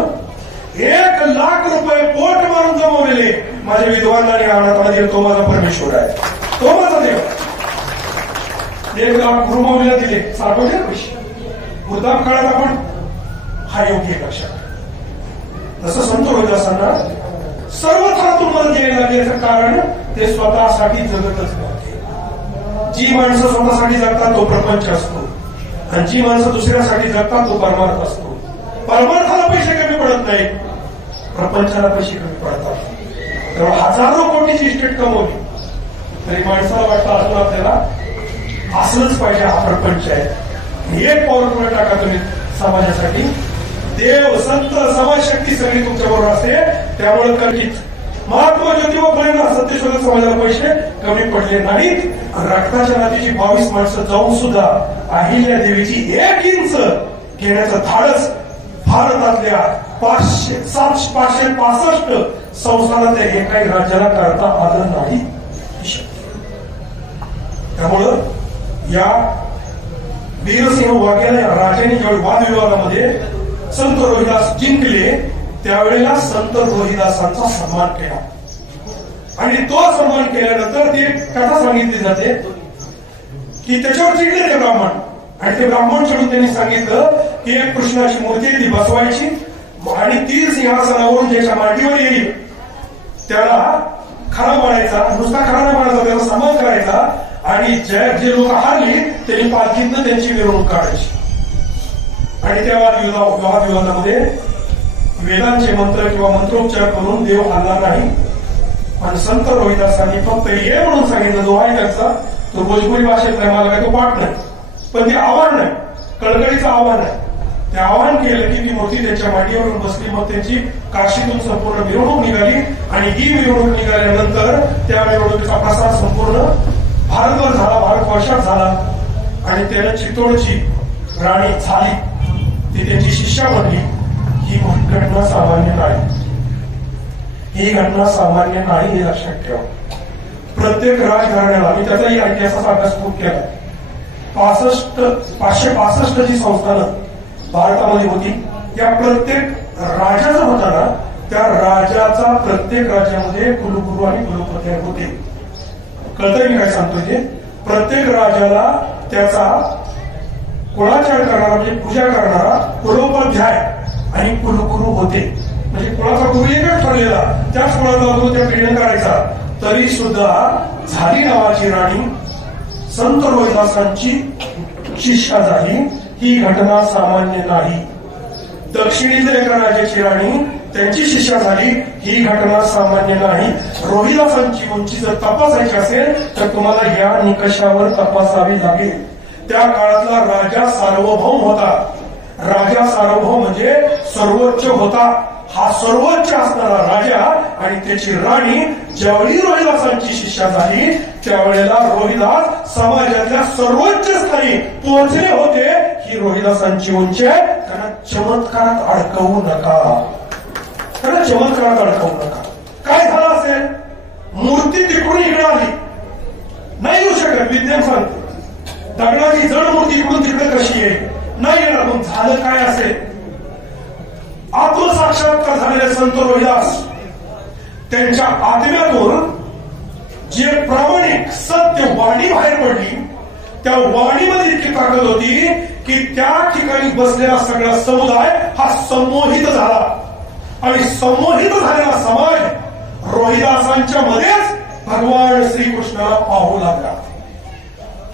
1 लाख रुपये पोट मारून जमवलेले माझ्या विद्वानांना आणि अनाथामध्ये. तो माझा परमेश्वर आहे, तो माझा देव. 1 लाख गुरुमाऊलीला दिले, साठवले पैसे. मुद्दाम काळात आपण हा योग्य लक्षात. तसं संत रोहिदासांना सर्व थरातून मदत द्यायला लागल्याचं कारण ते स्वतःसाठी जगतच नव्हते. जी माणसं स्वतःसाठी जगतात तो प्रपंच असतो आणि जी माणसं दुसऱ्यासाठी जगतात तो परमार्थ असतो. परमार्थाला पैसे कमी पडत नाही, प्रपंचाला पैसे कमी पडतात. तेव्हा हजारो कोटीची इस्टेट कमवली तरी माणसाला वाटतं अजून आपल्याला असलंच पाहिजे. हा प्रपंच आहे. एक पाऊल पुढे टाका तुम्ही समाजासाठी. देव संत समाजशक्ती सगळी तुमच्याबरोबर असते. त्यामुळे कधीच महात्मा ज्योतिबा फुलेंना सत्यशोधक समाजाला पैसे कमी पडले नाहीत. रक्ताच्या नातीची 22 माणसं जाऊन सुद्धा अहिल्या देवीची 1 इंच घेण्याचं धाडस भारतातल्या 565 संस्थानातल्या एकाही राज्याला करता आलं नाही. त्यामुळं या वीरसिंह वाघेला राजाने ज्यावेळी वादविवादामध्ये संत रोहिदास जिंकले त्यावेळेला संत रोहिदासांचा सन्मान केला. आणि तो सन्मान केल्यानंतर ती कथा सांगितली जाते की त्याच्यावर चिडले ते ब्राह्मण. आणि ते ब्राह्मण चिडून त्यांनी सांगितलं की एक कृष्णाची मूर्ती ती बसवायची आणि तीर सिंहासनावरून ज्याच्या मांडीवर येईल त्याला खरा मारायचा. नुसता खरा नाही मारायचा, त्याचा सन्मान करायचा. आणि जे लोक हारली त्यांनी पालखीतनं त्यांची मिरवणूक काढायची. आणि त्या वादविवादामध्ये वेदांचे मंत्र किंवा मंत्रोच्चार करून देव हल्ला नाही. आणि संत रोहिदासांनी फक्त ये म्हणून सांगितलं. जो आहे त्यांचा तो भोजपुरी भाषेत नाही, मला काय तो पाठ नाही, पण ते आव्हान नाही, कळकळीचं आव्हान आहे. ते आवाहन केलं की ती मूर्ती त्यांच्या मांडीवरून बसली. मग त्यांची काशीतून संपूर्ण मिरवणूक निघाली. आणि ही मिरवणूक निघाल्यानंतर त्या मिरवणुकीचा प्रसार संपूर्ण भारतभर झाला, भारतवर्षात झाला. आणि त्यानं चित्तोडची राणी झाली, ती त्यांची शिष्या बनली. ही घटना सामान्य नाही. ही घटना सामान्य नाही हे लक्षात ठेवा. प्रत्येक राजघराण्याला मी त्याचाही इतिहासाचा अभ्यास खूप केला. 565 जी संस्थानं भारतामध्ये होती. या प्रत्येक राजा जो होता ना त्या राजाचा प्रत्येक राज्यामध्ये कुलगुरू आणि कुलपती होते. कळतंय मी काय सांगतोय ते? प्रत्येक राजाला त्याचा कुळाचार करणारा म्हणजे पूजा करणारा कुलोपाध्याय आणि कुलगुरू होते. म्हणजे कुळाचा गुरु एकच ठरलेला, त्याच कुळाचा गुरु त्या पिढीने करायचा. तरी सुद्धा झाली नावाची राणी संत रोहिदासांची शिष्या झाली. ही घटना सामान्य नाही. दक्षिणेतल्या एका राजाची राणी त्यांची शिष्या झाली. ही घटना सामान्य नाही. रोहिदासांची उंची जर तपासायची असेल तर तुम्हाला या निकषावर तपासावी लागेल. त्या काळातला राजा सार्वभौम होता. राजा सार्वभौम म्हणजे सर्वोच्च होता. हा सर्वोच्च असणारा राजा आणि त्याची राणी ज्यावेळी रोहिदासांची शिष्या झाली त्यावेळेला रोहिदास समाजातल्या सर्वोच्च स्थानी पोहोचले होते. ही रोहिदासांची उंची आहे. त्यांना चमत्कारात अडकवू नका. त्यांना चमत्कारात अडकवू नका. काय झालं असेल? मूर्ती तिकडून इकडे आली, नाही येऊ शकत. विज्ञान सांगते दगडाची जड मूर्ती इकडून तिकडे कशी येईल? नाही येणार. पण झालं काय असेल? आत्मसाक्षात्कार झालेले संत रोहिदास त्यांच्या आत्म्यातून जे प्रामाणिक सत्य वाणी बाहेर पडली, त्या वाणीमध्ये इतकी ताकद होती की त्या ठिकाणी बसलेला सगळा समुदाय हा संमोहित झाला. आणि संमोहित झालेला समाज रोहिदासांच्या मध्येच भगवान श्रीकृष्णाला पाहू लागला.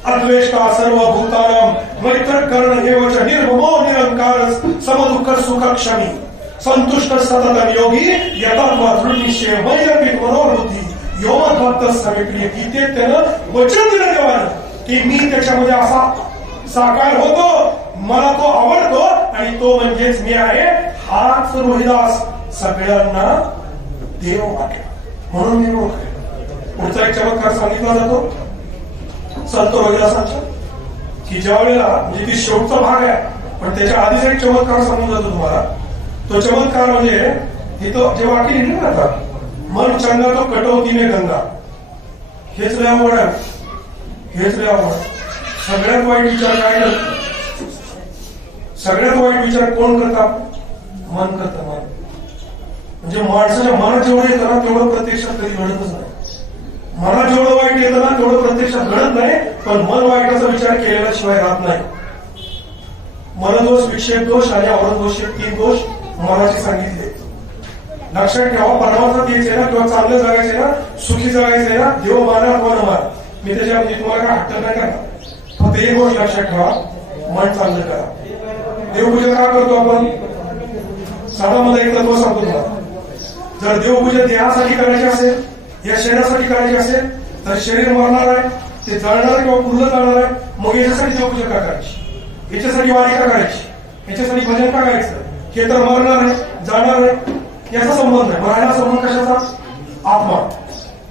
अद्वेष्टा सर्वभूतानां मैत्रकर्ण हेवच निर्ममो निरंकार समदुःख सुख क्षमी संतुष्ट सतत योगी यथात्मा दृढ निश्चय वैरपित मनोवृत्ती योमभक्त समीप्रिय. गीतेत त्यानं वचन दिलं देवानं की मी त्याच्यामध्ये असा साकार होतो, मला तो आवडतो आणि तो म्हणजेच मी आहे. हाच रोहिदास सगळ्यांना देव वाटला म्हणून मी ओळखले. पुढचा एक चमत्कार सांगितला जातो संत रोहिदासांचा की ज्या वेळेला म्हणजे ती शेवटचा भाग आहे, पण त्याच्या आधीच एक चमत्कार सांगून जातो तुम्हाला. तो चमत्कार म्हणजे इथं जे वाक्य लिहिलं ना, आता मन चंगा तो कटवतीने गंगा. हेच लय आवड आहे, हेच लय आवड. सगळ्यात वाईट विचार काय करत? सगळ्यात वाईट विचार कोण करतात? मन करतं. मन म्हणजे माणसाच्या मनात जेवढं येतं ना तेवढं प्रत्यक्षात कधी घडतच नाही. मनात जेवढं वाईट येतं ना तेवढं प्रत्यक्षात घडत नाही. पण मन वाईटाचा विचार केलेल्याशिवाय राहत नाही. मनदोष, विक्षेप दोष आणि आवरण दोष हे 3 दोष मनाचे सांगितले. लक्षात ठेवा, परमार्थात यायचे ना किंवा चांगलं जगायचे ना, सुखी जगायचे ना, देव माना अथवा न माना, मी त्याच्यामध्ये तुम्हाला काय हट्ट नाही करणार. फक्त एक गोष्ट लक्षात ठेवा, मन चांगलं करा. देवपूजा का करतो आपण? साधा मला एक तत्व सांगतो तुम्हाला. जर देवपूजा देहासाठी करायची असेल, या शरीरासाठी करायची असेल तर शरीर मरणार आहे, ते जळणार किंवा पुरलं जाणार आहे. मग याच्यासाठी देवपूजा का करायची? याच्यासाठी वारी का करायची? याच्यासाठी भजन का करायचं? हे तर मरणार आहे, जाणार आहे, याचा संबंध आहे. राहिला संबंध कशाचा? आत्मा.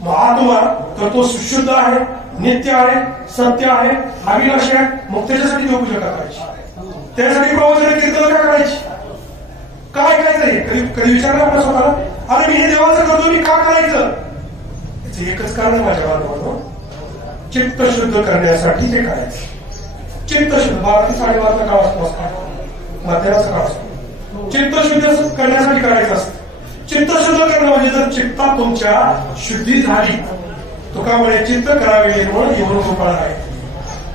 मग आत्मा तर तो शुद्ध आहे, नित्य आहे, सत्य आहे, अविनाशी आहे. मग त्याच्यासाठी देवपूजा का करायची? त्यासाठी प्रवचन कीर्तन का करायची? काय करायचं? कधी विचारलं आपल्या स्वतःला, अरे मी हे देवाचं करतो, मी का करायचं? याचं एकच कारण माझ्या बांधवांनो, चित्त शुद्ध करण्यासाठी ते करायचं. चित्त शुद्ध 12 ते 12:30 काळ असतो, मध्याचा काळ असतो. चित्त शुद्ध करण्यासाठी करायचं असतं. चित्त शुद्ध करणं म्हणजे जर चित्तात तुमच्या शुद्धी झाली, तुका म्हणे चित्त करावे म्हणून येऊन गोपाळ आहे.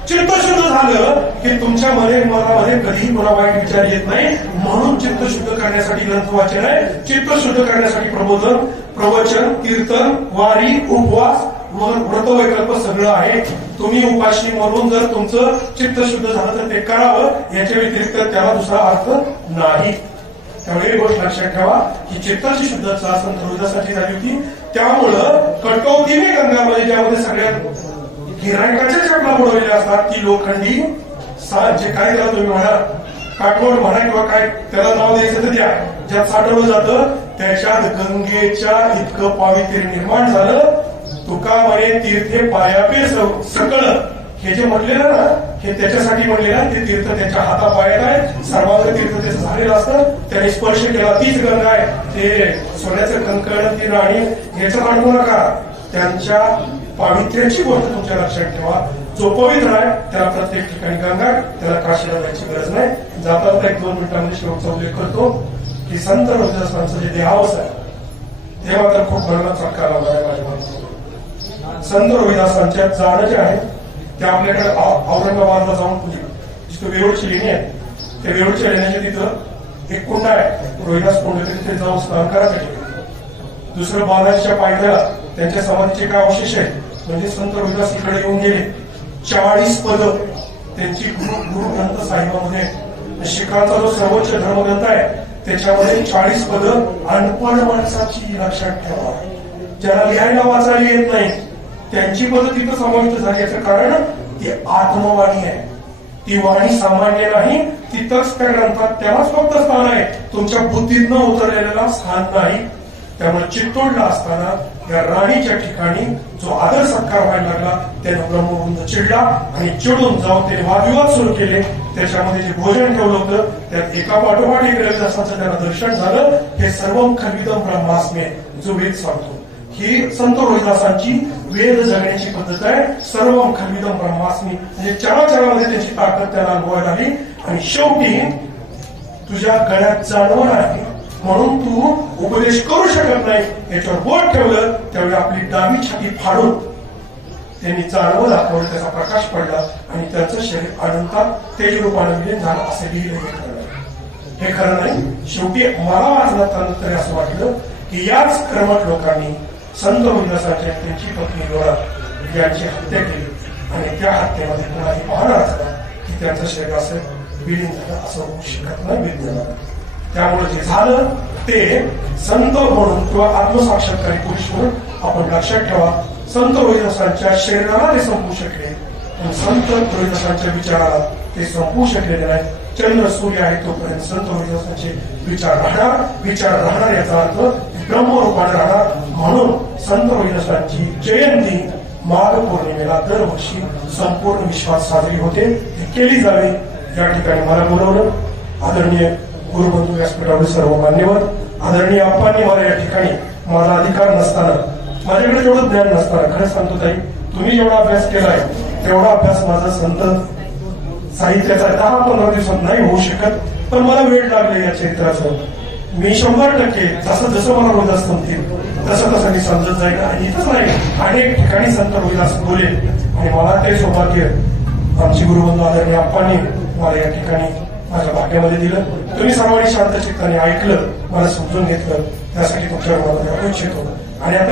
चित्त शुद्ध झालं की तुमच्या मनामध्ये कधीही कोणा वाईट विचार येत नाही. म्हणून चित्त शुद्ध करण्यासाठी ग्रंथ वाचन आहे. चित्त शुद्ध करण्यासाठी प्रबोधन, प्रवचन, कीर्तन, वारी, उपवास, व्रतवैकल्प सगळं आहे. तुम्ही उपाशी म्हणून जर तुमचं चित्त शुद्ध झालं तर ते करावं, याच्या व्यतिरिक्त त्याला दुसरा अर्थ नाही. त्यामुळे एक गोष्ट लक्षात ठेवा की चित्ताची शुद्धता संत रोहिदासाची झाली होती. त्यामुळं कटकवतीने गंगामध्ये ज्यामध्ये सगळ्यात गिरायकाच्या चपला बुडवलेल्या असतात, ती लोखंडी जे काय त्याला तुम्ही म्हणा, काठवड म्हणा किंवा काय त्याला नाव द्यायचं तर द्या, ज्यात साठवलं जातं त्याच्यात गंगेच्या इतकं पावित्र्य निर्माण झालं. तुका म्हणे तीर्थे पायापे सकळ. हे जे म्हणलेलं ना, हे त्याच्यासाठी म्हणलेलं, ते तीर्थ त्यांच्या हातापायात आहे. सर्वांग तीर्थ त्याचं झालेलं असतं, त्याने स्पर्श केला तीच गंगा आहे. ते सोन्याचं कंकण, ती राणी याचं आणू नका. त्यांच्या पावित्र्याची गोष्ट तुमच्या लक्षात ठेवा. जो पवित्र आहे त्याला प्रत्येक ठिकाणी गंगा, त्याला काशीला जायची गरज नाही. जाता जाता 1-2 मिनिटांमध्ये शेवटचा उल्लेख करतो की संत रोहिदासांचं जे देहावस आहे ते मात्र खूप भयानक फटका लावला आहे माझ्या मनात. संत रोहिदासांच्या जाणं जे आहे ते आपल्याकडे औरंगाबादला जाऊन जिथं वेरूळची लेणी आहे, त्या वेरूळच्या लेण्याच्या तिथं एक कुंड आहे, रोहिदास कुंड, तिथे जाऊन स्नान करायसाठी. दुसरं बालाजीच्या पायथ्याला त्यांच्या समाधीचे काय अवशेष आहेत, म्हणजे संत रोहिदास इकडे येऊन गेले. 40 पद त्यांची गुरु ग्रंथ साहिबामध्ये, शिखांचा जो सर्वोच्च धर्मग्रंथ आहे त्याच्यामध्ये 40 पद अनपढ माणसाची लक्षात ठेवा, ज्याला लिहायला वाचायला येत नाही, त्यांची पद तिथं समाविष्ट झाली. याचं कारण ती आत्मवाणी आहे. ती वाणी सामान्य नाही, तिथंच त्या ग्रंथात त्यालाच फक्त स्थान आहे, तुमच्या बुद्धीतनं उतरलेला स्थान नाही. त्यामुळे चित्तोडला असताना या राणीच्या ठिकाणी जो आदर सत्कार व्हायला लागला त्यानं ब्रह्मवृंद चिडला आणि चिडून जाऊन त्याने वादविवाद सुरू केले. त्याच्यामध्ये जे भोजन ठेवलं होतं त्यात एका पाठोपाठ एक रविदासाचं त्याला दर्शन झालं. हे सर्वं खल्विदं ब्रह्मास्मे, जो वेद सांगतो. ही संत रोहिदासांची वेद जगण्याची पद्धत आहे. सर्वम खल्विदम ब्रह्मास्मी, म्हणजे चराचरामध्ये त्यांची ताकद त्याला अनुभवायला आली. आणि शेवटी तुझ्या गळ्यात जाणवण आहे म्हणून तू उपदेश करू शकत नाही याच्यावर बोट ठेवलं, त्यावेळी आपली डावी छाती फाडून त्यांनी जाणवं दाखवलं, त्याचा प्रकाश पडला आणि त्यांचं शरीर अनंतात तेजरूपाने विलीन झालं असे लिहिलं. हे खरं नाही. शेवटी मला वाचल्यानंतर असं वाटलं की याच कर्मठ लोकांनी संत रोहिदासांच्या त्यांची पत्नी लोरा यांची हत्या केली आणि त्या हत्येमध्ये कोणाही पाहणार झाला की त्यांचं शरीर असं विलीन झालं असं होऊ शकत नाही विज्ञानाला. त्यामुळे जे झालं ते संत म्हणून किंवा आत्मसाक्षात्कारी पुरुष म्हणून आपण लक्षात ठेवा. संत रोहिदासांच्या शरीराला ते संपू शकले पण संत रोहिदासांच्या विचाराला ते संपू शकलेले नाही. चंद्र सूर्य आहे तोपर्यंत संत रोहिदासांचे विचार राहणार याचा अर्थ ब्रह्मरूपाने राहणार. म्हणून संत रोहिदासांची जयंती माघ पौर्णिमेला दरवर्षी संपूर्ण विश्वात साजरी होते. ती केली जावी. या ठिकाणी मला बोलवलं आदरणीय गुरुबंधू व्यासपीठावर सर्व मान्यवर आदरणीय अप्पांनी मला या ठिकाणी माझा अधिकार नसताना माझ्याकडे जेवढं ज्ञान नसताना खरं सांगतो ताई तुम्ही जेवढा अभ्यास केलाय तेवढा अभ्यास माझा संत साहित्याचा 10-15 दिवसात नाही होऊ शकत. पण मला वेळ लागले या चरित्राचं. मी 100% जसं जसं मला रोहिदास समजतील तसं तसं मी समजत जाईल. आणि इथंच नाही अनेक ठिकाणी संत रोहिदास बोले आणि मला ते सौभाग्य आमचे गुरुबंधू आदरणीय अप्पांनी मला या ठिकाणी माझ्या भाग्यामध्ये दिलं. तुम्ही सर्वांनी शांत चित्ताने ऐकलं, मला समजून घेतलं, त्यासाठी तुमच्यावर मला इच्छितो. आणि आता